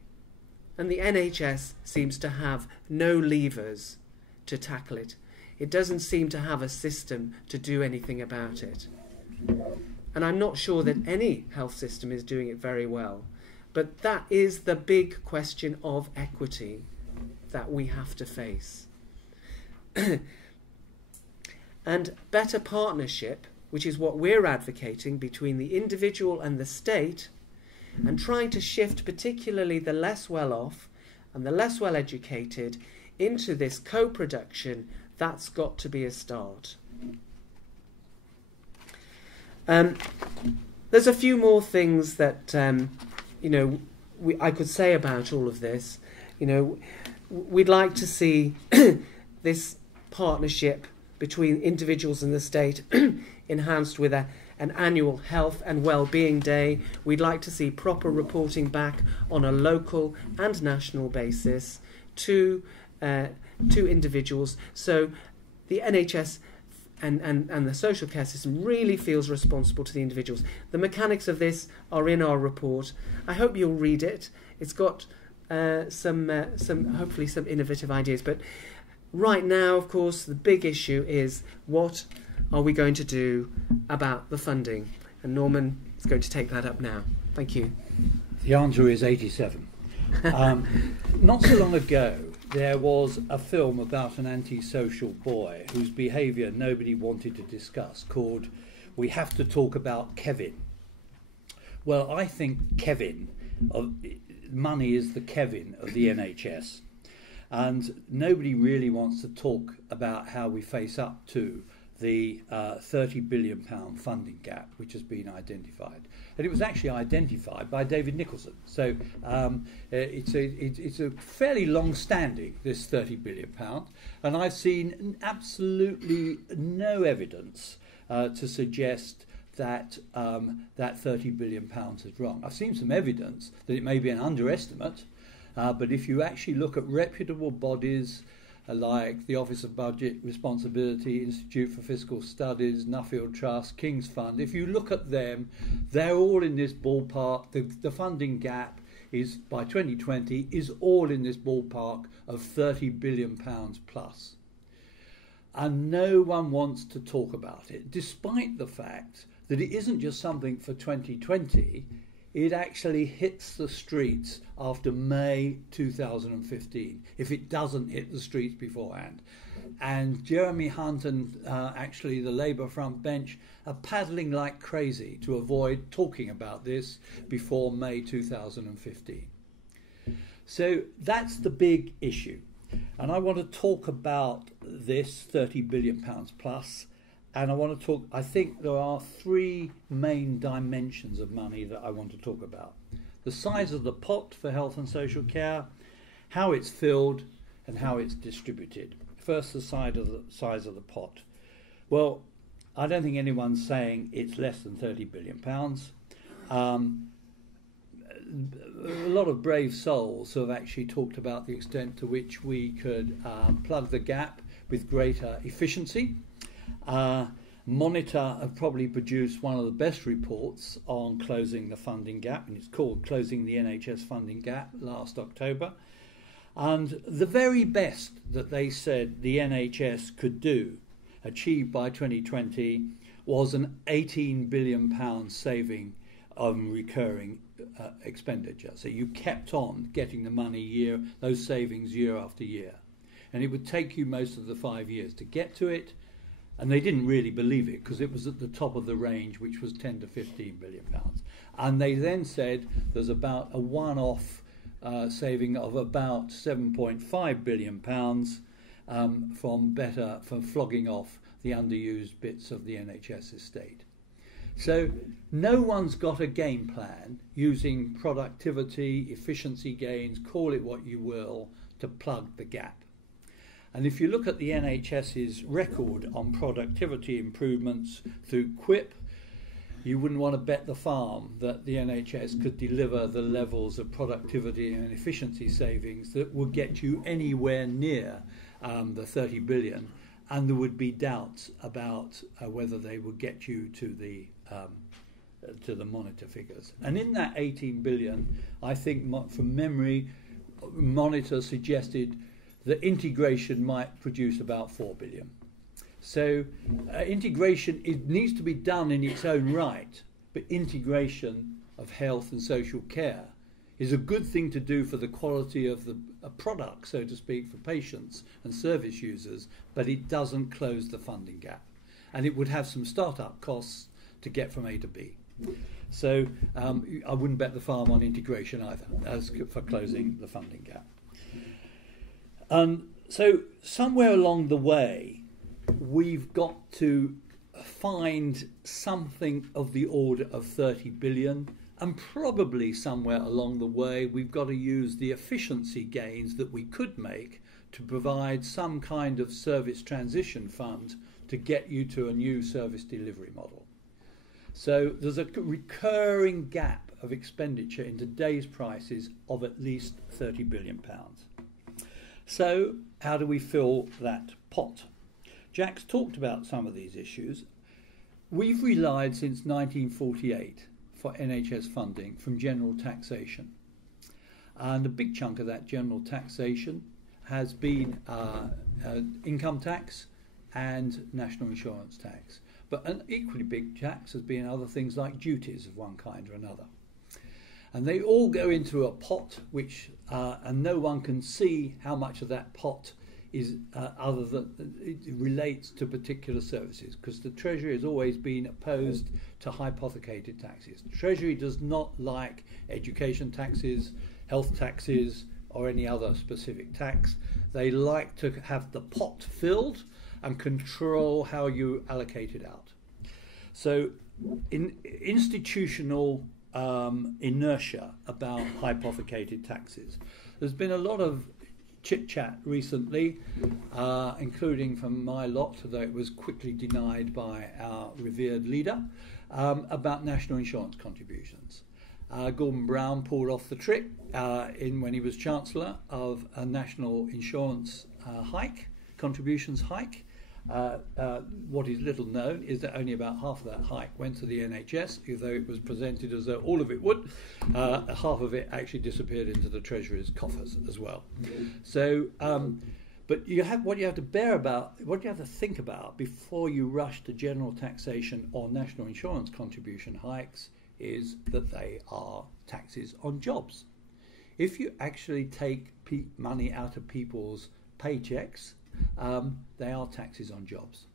and the NHS seems to have no levers to tackle it. It doesn't seem to have a system to do anything about it. And I'm not sure that any health system is doing it very well. But that is the big question of equity that we have to face. And better partnership, which is what we're advocating between the individual and the state, and trying to shift particularly the less well-off and the less well-educated into this co-production, that's got to be a start. There's a few more things that I could say about all of this. You know, we'd like to see this partnership between individuals and the state enhanced with an annual health and well-being day. We'd like to see proper reporting back on a local and national basis to individuals. So the NHS and the social care system really feels responsible to the individuals. The mechanics of this are in our report. I hope you'll read it. It's got hopefully some innovative ideas. But right now, of course, the big issue is what are we going to do about the funding? And Norman is going to take that up now. Thank you. The answer is 87. Not so long ago, there was a film about an antisocial boy whose behaviour nobody wanted to discuss, called We Have to Talk About Kevin. Well, I think Kevin, money is the Kevin of the NHS. And nobody really wants to talk about how we face up to the £30 billion funding gap which has been identified. And it was actually identified by David Nicholson. So it's a fairly long-standing, this £30 billion. And I've seen absolutely no evidence to suggest that that £30 billion is wrong. I've seen some evidence that it may be an underestimate, but if you actually look at reputable bodies like the Office of Budget Responsibility, Institute for Fiscal Studies, Nuffield Trust, King's Fund, if you look at them, they're all in this ballpark. The funding gap is, by 2020, is all in this ballpark of £30 billion plus. and no one wants to talk about it, despite the fact that it isn't just something for 2020, it actually hits the streets after May 2015, if it doesn't hit the streets beforehand. And Jeremy Hunt and actually the Labour front bench are paddling like crazy to avoid talking about this before May 2015. So that's the big issue. And I want to talk about this £30 billion plus. And I want to talk, I think there are three main dimensions of money that I want to talk about. The size of the pot for health and social care, how it's filled, and how it's distributed. First, the size of the pot. Well, I don't think anyone's saying it's less than £30 billion. A lot of brave souls have actually talked about the extent to which we could plug the gap with greater efficiency. Monitor have probably produced one of the best reports on closing the funding gap, and it's called Closing the NHS Funding Gap last October. And the very best that they said the NHS could do, achieved by 2020, was an £18 billion saving on recurring expenditure. So you kept on getting the money those savings year after year. And it would take you most of the 5 years to get to it. And they didn't really believe it because it was at the top of the range, which was 10 to 15 billion pounds. And they then said there's about a one-off saving of about 7.5 billion pounds from flogging off the underused bits of the NHS estate. So no one's got a game plan using productivity, efficiency gains, call it what you will, to plug the gap. And if you look at the NHS's record on productivity improvements through QUIP, you wouldn't want to bet the farm that the NHS could deliver the levels of productivity and efficiency savings that would get you anywhere near the 30 billion, and there would be doubts about whether they would get you to the Monitor figures. And in that 18 billion, I think from memory, Monitor suggested that integration might produce about 4 billion. So integration, it needs to be done in its own right, but integration of health and social care is a good thing to do for the quality of the product, so to speak, for patients and service users, but it doesn't close the funding gap. And it would have some startup costs to get from A to B. So I wouldn't bet the farm on integration either, as for closing the funding gap. So somewhere along the way, we've got to find something of the order of 30 billion, and probably somewhere along the way, we've got to use the efficiency gains that we could make to provide some kind of service transition fund to get you to a new service delivery model. So there's a recurring gap of expenditure in today's prices of at least £30 billion. So how do we fill that pot? Jack's talked about some of these issues. We've relied since 1948 for NHS funding from general taxation. And a big chunk of that general taxation has been income tax and national insurance tax. But an equally big tax has been other things like duties of one kind or another. And they all go into a pot, which and no one can see how much of that pot is other than it relates to particular services, because the Treasury has always been opposed to hypothecated taxes. The Treasury does not like education taxes, health taxes, or any other specific tax. They like to have the pot filled and control how you allocate it out. So in institutional inertia about hypothecated taxes, there's been a lot of chit-chat recently, including from my lot, though it was quickly denied by our revered leader, about national insurance contributions. Gordon Brown pulled off the trick when he was Chancellor of a national insurance contributions hike. What is little known is that only about half of that hike went to the NHS, although it was presented as though all of it would. Half of it actually disappeared into the Treasury's coffers as well. So But what you have to think about before you rush to general taxation or national insurance contribution hikes is that they are taxes on jobs. If you actually take money out of people's paychecks, they are taxes on jobs,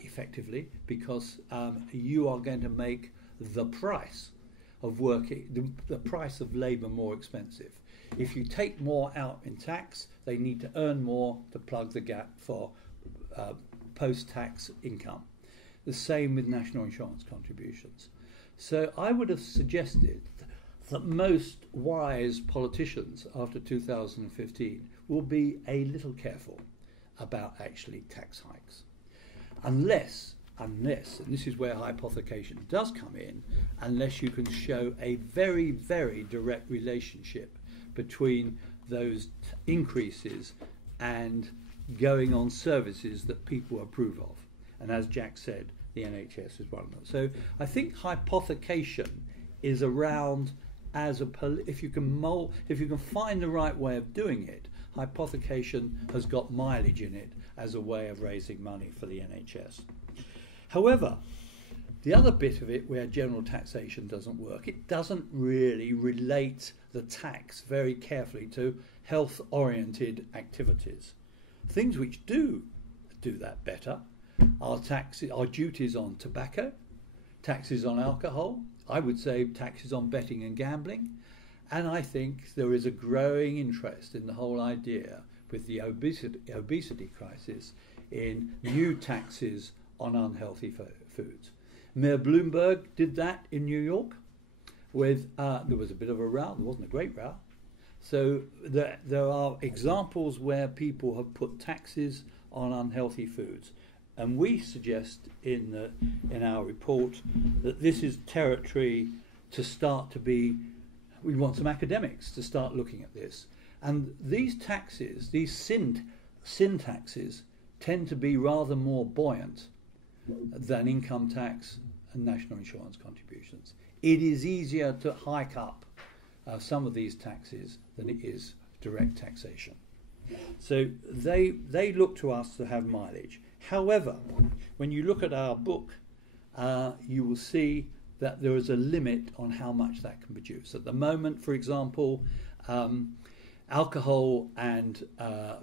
effectively, because you are going to make the price of working, the price of labour more expensive. If you take more out in tax, they need to earn more to plug the gap for post-tax income. The same with national insurance contributions. So I would have suggested that most wise politicians after 2015 will be a little careful about actually tax hikes. Unless, and this is where hypothecation does come in, unless you can show a very, very direct relationship between those increases and going on services that people approve of. And as Jack said, the NHS is one of them. So I think hypothecation is around as if you can find the right way of doing it. Hypothecation has got mileage in it as a way of raising money for the NHS. However, the other bit of it where general taxation doesn't work, it doesn't really relate the tax very carefully to health-oriented activities. Things which do that better are duties on tobacco, taxes on alcohol, I would say taxes on betting and gambling, and I think there is a growing interest in the whole idea with the obesity crisis in new taxes on unhealthy foods. Mayor Bloomberg did that in New York with, there was a bit of a row, there wasn't a great row. So there are examples where people have put taxes on unhealthy foods. And we suggest in our report that this is territory to start to be, we want some academics to start looking at this. And these taxes, these sin taxes, tend to be rather more buoyant than income tax and national insurance contributions. It is easier to hike up some of these taxes than it is direct taxation. So they look to us to have mileage. However, when you look at our book, you will see that there is a limit on how much that can produce. At the moment, for example, alcohol and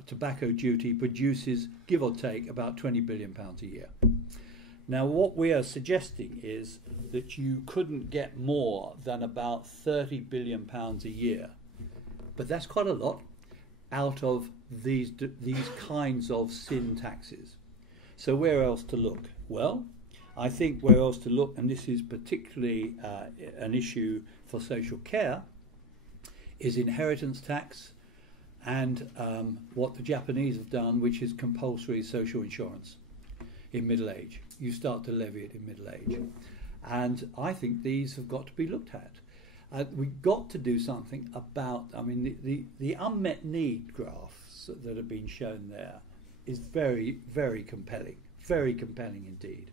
tobacco duty produces, give or take, about £20 billion a year. Now, what we are suggesting is that you couldn't get more than about £30 billion a year, but that's quite a lot, out of these kinds of sin taxes. So where else to look? Well, I think where else to look, and this is particularly an issue for social care, is inheritance tax and what the Japanese have done, which is compulsory social insurance in middle age. You start to levy it in middle age. And I think these have got to be looked at. We've got to do something about, I mean, the unmet need graphs that have been shown there is very, very compelling indeed.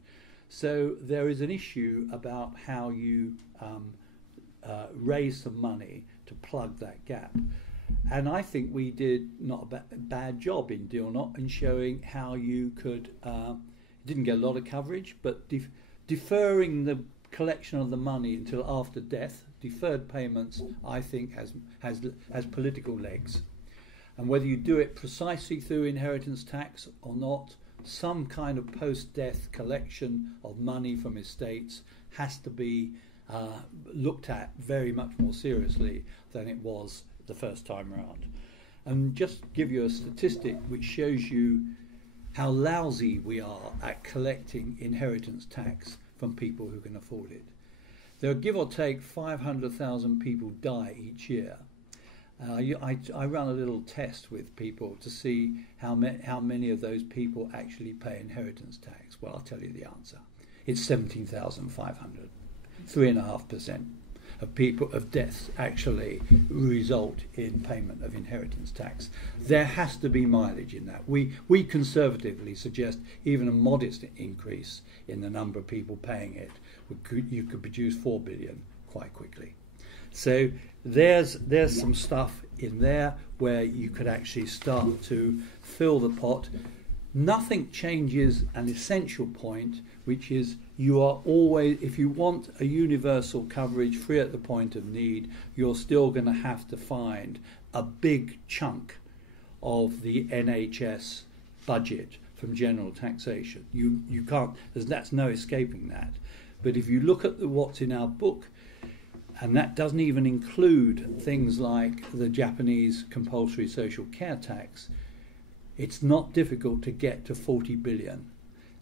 So there is an issue about how you raise some money to plug that gap. And I think we did not a bad job in Deal Not in showing how you could, didn't get a lot of coverage, but deferring the collection of the money until after death, deferred payments, I think has political legs. And whether you do it precisely through inheritance tax or not, some kind of post-death collection of money from estates has to be looked at very much more seriously than it was the first time around. And just give you a statistic which shows you how lousy we are at collecting inheritance tax from people who can afford it. There are, give or take, 500,000 people die each year. I run a little test with people to see how many of those people actually pay inheritance tax. Well, I'll tell you the answer. It's 17,500. 3.5% of deaths actually result in payment of inheritance tax. There has to be mileage in that. We conservatively suggest even a modest increase in the number of people paying it. You could produce 4 billion quite quickly. So there's some stuff in there where you could actually start to fill the pot. Nothing changes an essential point, which is you are always, if you want a universal coverage free at the point of need, you're still going to have to find a big chunk of the NHS budget from general taxation. You can't, that's no escaping that. But if you look at what's in our book, and that doesn't even include things like the Japanese compulsory social care tax, it's not difficult to get to 40 billion,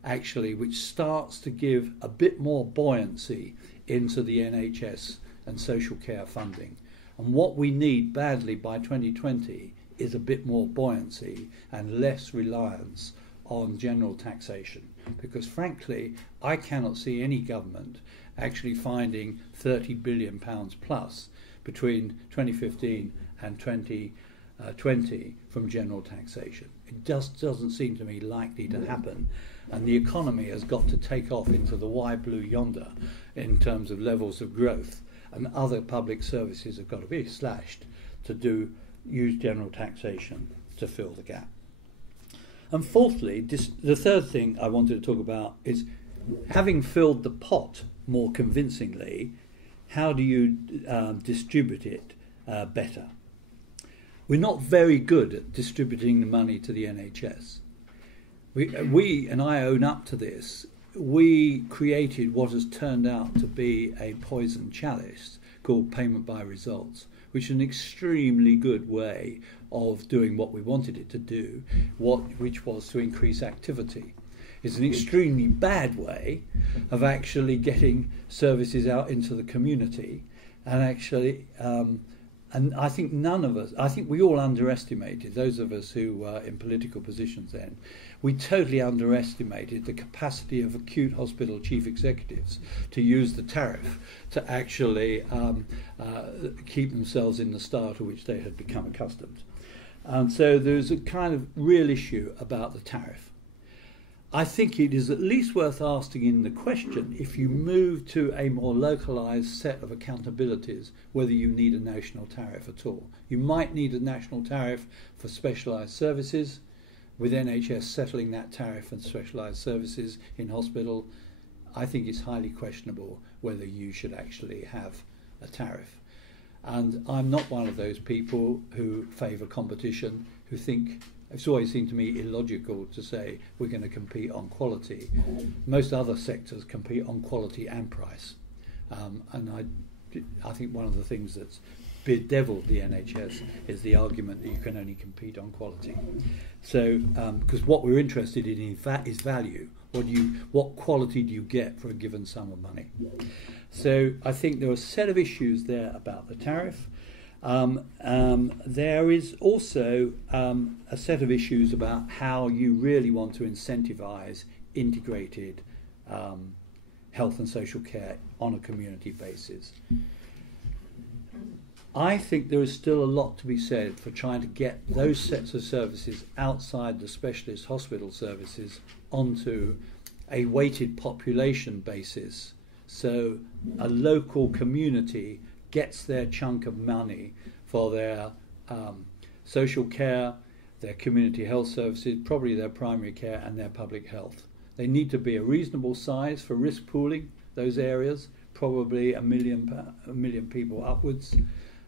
actually, which starts to give a bit more buoyancy into the NHS and social care funding. And what we need badly by 2020 is a bit more buoyancy and less reliance on general taxation. Because frankly, I cannot see any government actually finding £30 billion plus between 2015 and 2020 from general taxation. It just doesn't seem to me likely to happen. And the economy has got to take off into the wide blue yonder in terms of levels of growth. And other public services have got to be slashed to use general taxation to fill the gap. And fourthly, the third thing I wanted to talk about is, having filled the pot more convincingly, how do you distribute it better? We're not very good at distributing the money to the NHS. We, and I own up to this, we created what has turned out to be a poison chalice called payment by results, which is an extremely good way of doing what we wanted it to do, which was to increase activity. It's an extremely bad way of actually getting services out into the community, and actually, and I think we all underestimated, those of us who were in political positions then, we totally underestimated the capacity of acute hospital chief executives to use the tariff to actually keep themselves in the style to which they had become accustomed. And so there's a kind of real issue about the tariff. I think it is at least worth asking in the question, if you move to a more localised set of accountabilities, whether you need a national tariff at all. You might need a national tariff for specialised services, with NHS settling that tariff and specialised services in hospital. I think it's highly questionable whether you should actually have a tariff. And I'm not one of those people who favour competition, who think, it's always seemed to me illogical to say we're going to compete on quality. Most other sectors compete on quality and price. And I think one of the things that's bedeviled the NHS is the argument that you can only compete on quality. So, because what we're interested in fact is value. What quality do you get for a given sum of money? So I think there are a set of issues there about the tariff. There is also a set of issues about how you really want to incentivise integrated health and social care on a community basis. I think there is still a lot to be said for trying to get those sets of services outside the specialist hospital services onto a weighted population basis, so a local community gets their chunk of money for their social care, their community health services, probably their primary care and their public health. They need to be a reasonable size for risk pooling those areas, probably a million people upwards.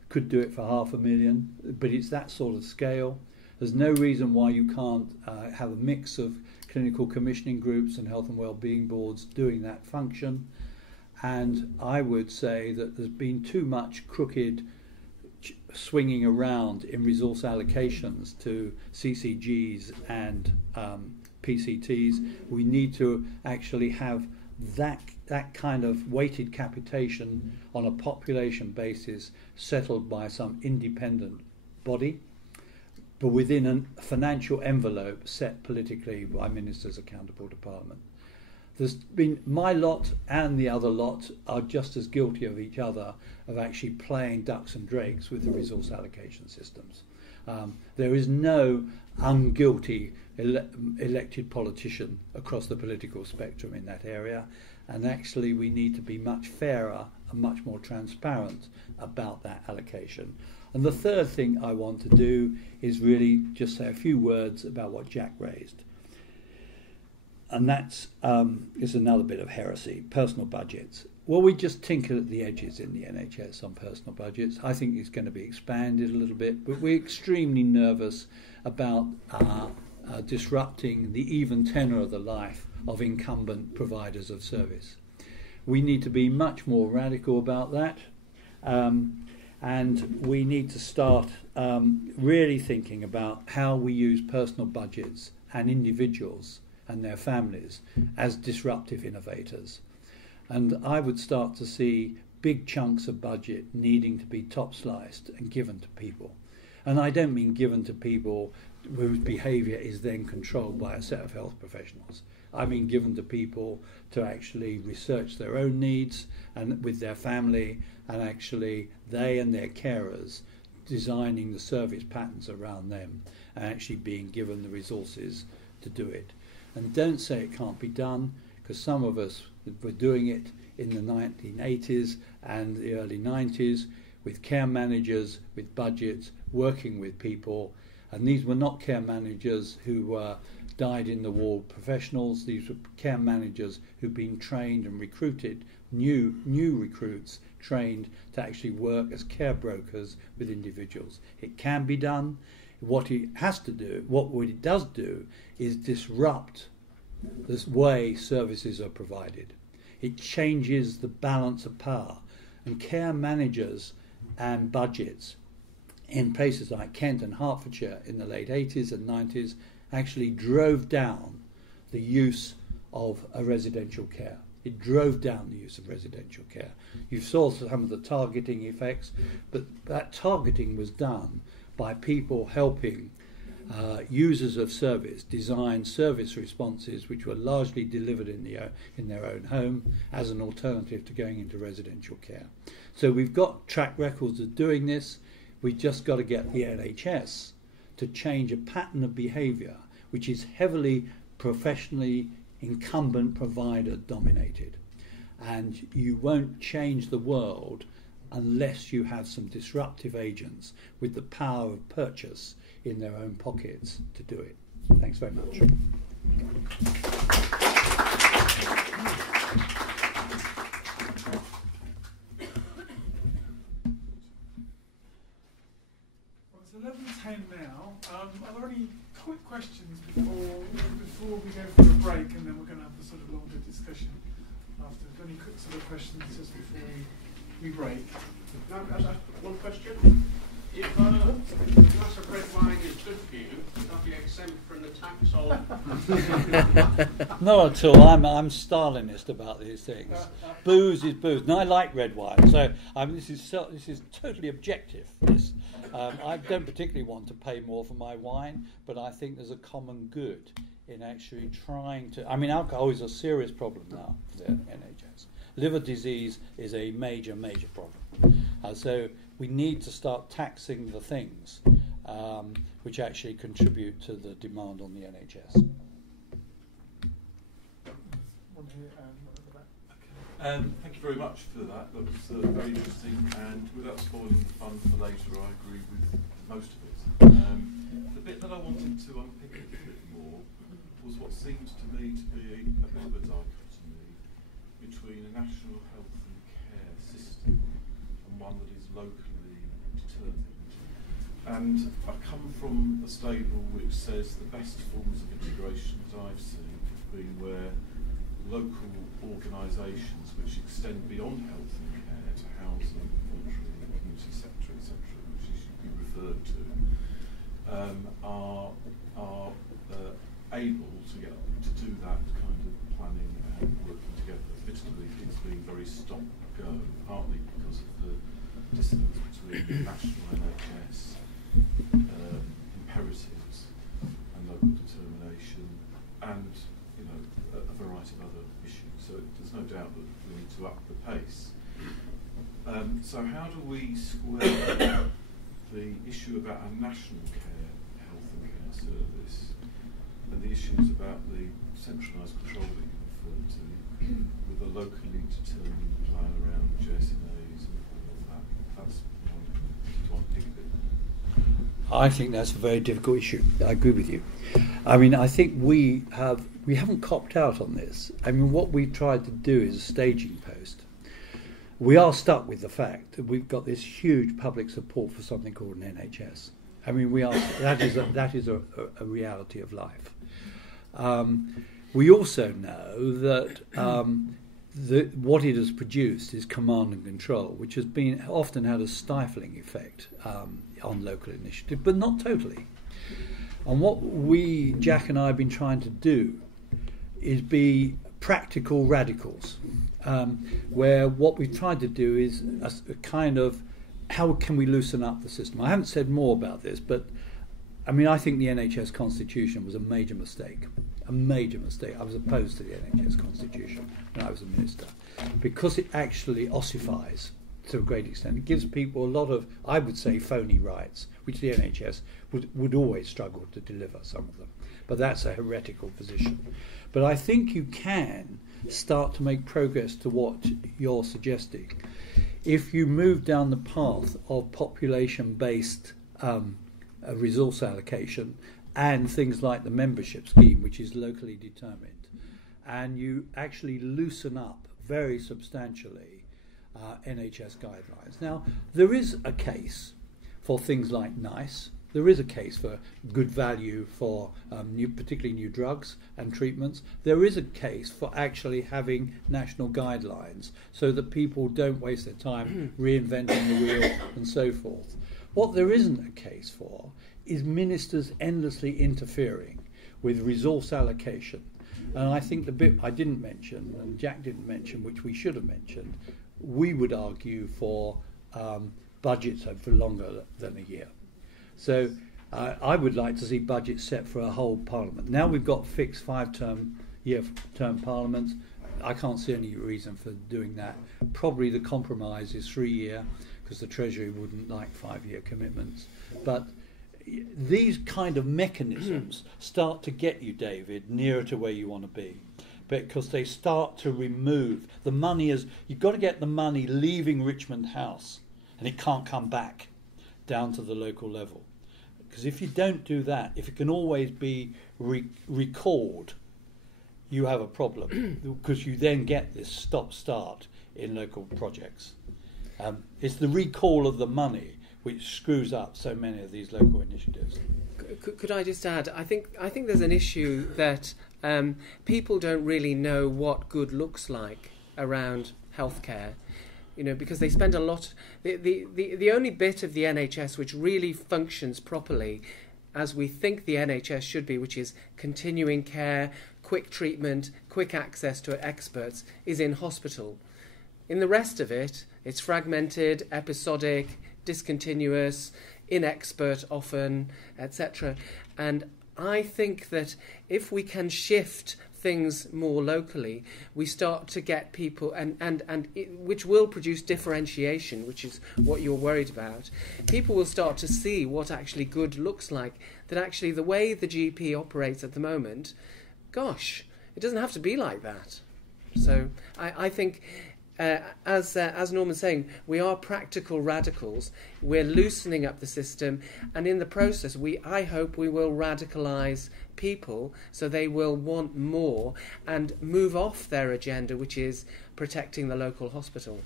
Could do it for 500,000, but it's that sort of scale. There's no reason why you can't have a mix of clinical commissioning groups and health and wellbeing boards doing that function. And I would say that there's been too much crooked swinging around in resource allocations to CCGs and PCTs. We need to actually have that kind of weighted capitation on a population basis settled by some independent body, but within a financial envelope set politically by ministers accountable to Parliament. There's been my lot and the other lot are just as guilty of each other of actually playing ducks and drakes with the resource allocation systems. There is no unguilty elected politician across the political spectrum in that area, and actually we need to be much fairer much more transparent about that allocation. And the third thing I want to do is really just say a few words about what Jack raised. And that's is another bit of heresy, personal budgets. Well, we just tinker at the edges in the NHS on personal budgets. I think it's going to be expanded a little bit, but we're extremely nervous about disrupting the even tenor of the life of incumbent providers of service. We need to be much more radical about that, and we need to start really thinking about how we use personal budgets and individuals and their families as disruptive innovators. And I would start to see big chunks of budget needing to be top sliced and given to people. And I don't mean given to people whose behaviour is then controlled by a set of health professionals. I mean given to people to actually research their own needs and with their family, and actually they and their carers designing the service patterns around them and actually being given the resources to do it. And don't say it can't be done, because some of us were doing it in the 1980s and the early 90s with care managers, with budgets, working with people. And these were not care managers who were died in the war professionals. These were care managers who'd been trained and recruited, new recruits trained to actually work as care brokers with individuals. It can be done. What it has to do, what it does do, is disrupt this way services are provided. It changes the balance of power, and care managers and budgets in places like Kent and Hertfordshire in the late 80s and 90s actually drove down the use of a residential care. It drove down the use of residential care. You saw some of the targeting effects, but that targeting was done by people helping users of service design service responses which were largely delivered in their own home as an alternative to going into residential care. So we've got track records of doing this. We've just got to get the NHS to change a pattern of behaviour which is heavily professionally incumbent provider dominated. And you won't change the world unless you have some disruptive agents with the power of purchase in their own pockets to do it. Thanks very much. Well, it's 11:10 now. Are there any quick questions before we go for a break, and then we're going to have a sort of longer discussion after? Any quick sort of questions just before we break? Can I ask one question? If a glass of red wine is good for you, would that be exempt from the tax or? Not at all. I'm Stalinist about these things. Booze is booze, and I like red wine. So this is totally objective. This I don't particularly want to pay more for my wine, but I think there's a common good in actually trying to. I mean, alcohol is a serious problem now for the NHS. Liver disease is a major problem. So we need to start taxing the things which actually contribute to the demand on the NHS. Thank you very much for that. That was very interesting, and without spoiling the fun for later, I agree with most of it. The bit that I wanted to unpick a bit more was what seems to me to be a bit of a dichotomy between a national health and care system and one that is locally determined. And I come from a stable which says the best forms of integrations I've seen have been where local organisations which extend beyond health and care to housing, voluntary, community sector, etc., which you should be referred to, are able to do that kind of planning and working together. Admittedly, it's been very stop-go, partly because of the dissonance between national NHS imperatives and local determination, and a variety of other issues. So there's no doubt that we need to up the pace. So how do we square the issue about a national health and care service and the issues about the centralised control that you referred to with a locally determined plan around JSNA I think that's a very difficult issue. I agree with you. I mean, I think we haven't copped out on this. I mean, what we've tried to do is a staging post. We are stuck with the fact that we've got this huge public support for something called an NHS. I mean, that is a reality of life. We also know that what it has produced is command and control, which has often had a stifling effect on local initiative, but not totally. And what Jack and I have been trying to do is be practical radicals, where what we've tried to do is a kind of how can we loosen up the system. I haven't said more about this, but I mean, I think the NHS Constitution was a major mistake. A major mistake. I was opposed to the NHS Constitution when I was a minister, because it actually ossifies to a great extent. It gives people a lot of, I would say, phony rights, which the NHS would always struggle to deliver, some of them. But that's a heretical position. But I think you can start to make progress to what you're suggesting if you move down the path of population-based resource allocation and things like the membership scheme, which is locally determined, and you actually loosen up very substantially NHS guidelines. Now, there is a case for things like NICE. There is a case for good value for particularly new drugs and treatments. There is a case for actually having national guidelines so that people don't waste their time reinventing the wheel and so forth. What there isn't a case for is ministers endlessly interfering with resource allocation. And I think the bit I didn't mention, and Jack didn't mention, which we should have mentioned, we would argue for budgets for longer than a year. So I would like to see budgets set for a whole parliament. Now we've got fixed 5-term parliaments. I can't see any reason for doing that. Probably the compromise is 3-year, because the Treasury wouldn't like 5-year commitments. But these kind of mechanisms start to get you, David, nearer to where you want to be, because they start to remove the money. You've got to get the money leaving Richmond House, and it can't come back down to the local level. Because if you don't do that, if it can always be recalled, you have a problem, because you then get this stop-start in local projects. It's the recall of the money which screws up so many of these local initiatives. Could I just add? I think there's an issue that people don't really know what good looks like around healthcare. Because they spend a lot. The only bit of the NHS which really functions properly, as we think the NHS should be, which is continuing care, quick treatment, quick access to experts, is in hospital. In the rest of it, it's fragmented, episodic, discontinuous, inexpert often, etc. And I think that if we can shift things more locally, we start to get people, which will produce differentiation, which is what you're worried about. People will start to see what actually good looks like, that actually the way the GP operates at the moment, gosh, it doesn't have to be like that. So I think, as Norman's saying, we are practical radicals. We're loosening up the system, and in the process, I hope we will radicalise people so they will want more and move off their agenda, which is protecting the local hospital.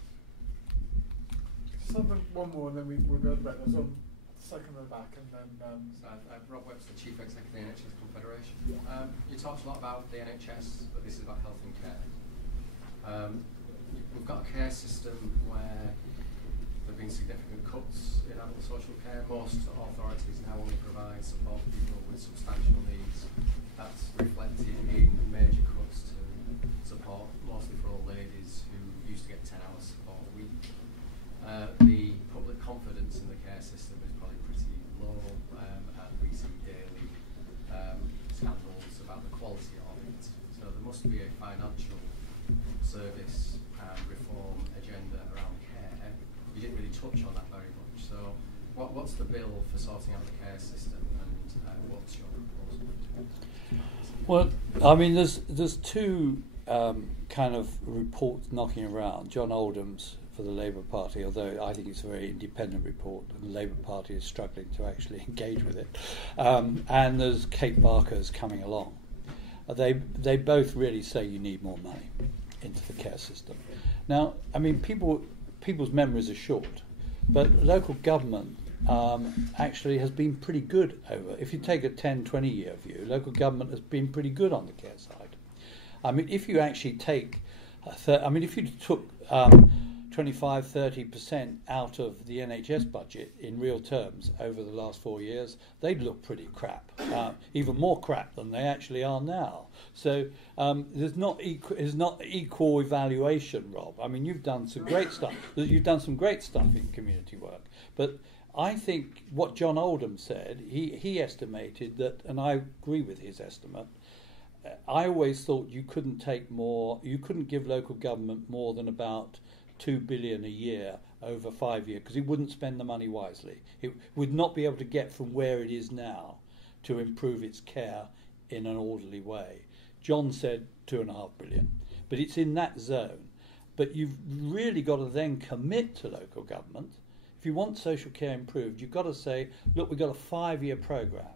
One more, and then we'll go back. There's one second at the back, and then. So Rob Webster, Chief Executive of the NHS Confederation. You talked a lot about the NHS, but this is about health and care. We've got a care system where there have been significant cuts in adult social care. Most authorities now only provide support for people with substantial needs. That's reflected in major cuts to support, mostly for old ladies who used to get 10 hours support a week. The public confidence in the care system is probably pretty low, and we see daily scandals about the quality of it. So there must be a financial service reform agenda around care. You didn't really touch on that very much. So what's the bill for sorting out the care system, and what's your proposal? Well, I mean, there's two kind of reports knocking around. John Oldham's for the Labour Party, although I think it's a very independent report, and the Labour Party is struggling to actually engage with it. And there's Kate Barker's coming along. They both really say you need more money into the care system. Now, I mean, people's memories are short, but local government actually has been pretty good over. If you take a 10, 20-year view, local government has been pretty good on the care side. I mean, if you actually take, if you took 25, 30% out of the NHS budget in real terms over the last 4 years, they'd look pretty crap, even more crap than they actually are now. So there's not equal evaluation, Rob. I mean, you've done some great stuff. You've done some great stuff in community work, but I think what John Oldham said, he estimated that, and I agree with his estimate. I always thought you couldn't give local government more than about $2 billion a year over 5 years, because it wouldn't spend the money wisely. It would not be able to get from where it is now to improve its care in an orderly way. John said $2.5 billion, but it's in that zone. But you've really got to then commit to local government. If you want social care improved, you've got to say, look, we've got a 5-year programme,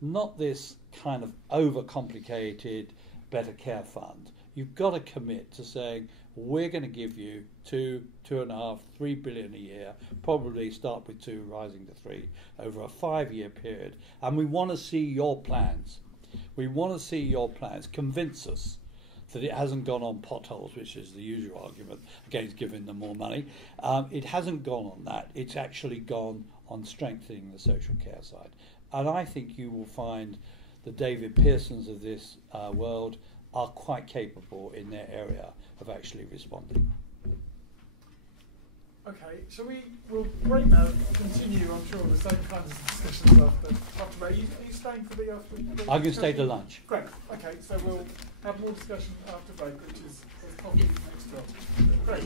not this kind of overcomplicated better care fund. You've got to commit to saying, we're going to give you $2.5, $3 billion a year, probably start with 2, rising to 3, over a 5-year period. And we want to see your plans. We want to see your plans. Convince us that it hasn't gone on potholes, which is the usual argument against giving them more money. It hasn't gone on that. It's actually gone on strengthening the social care side. And I think you will find the David Pearsons of this world are quite capable in their area of actually responding. Okay, we'll break now, continue, I'm sure, the same kinds of discussions after break. Are you staying for the after? I'm going to stay to lunch. Great, okay, so we'll have more discussion after break, which is coffee next door. Great.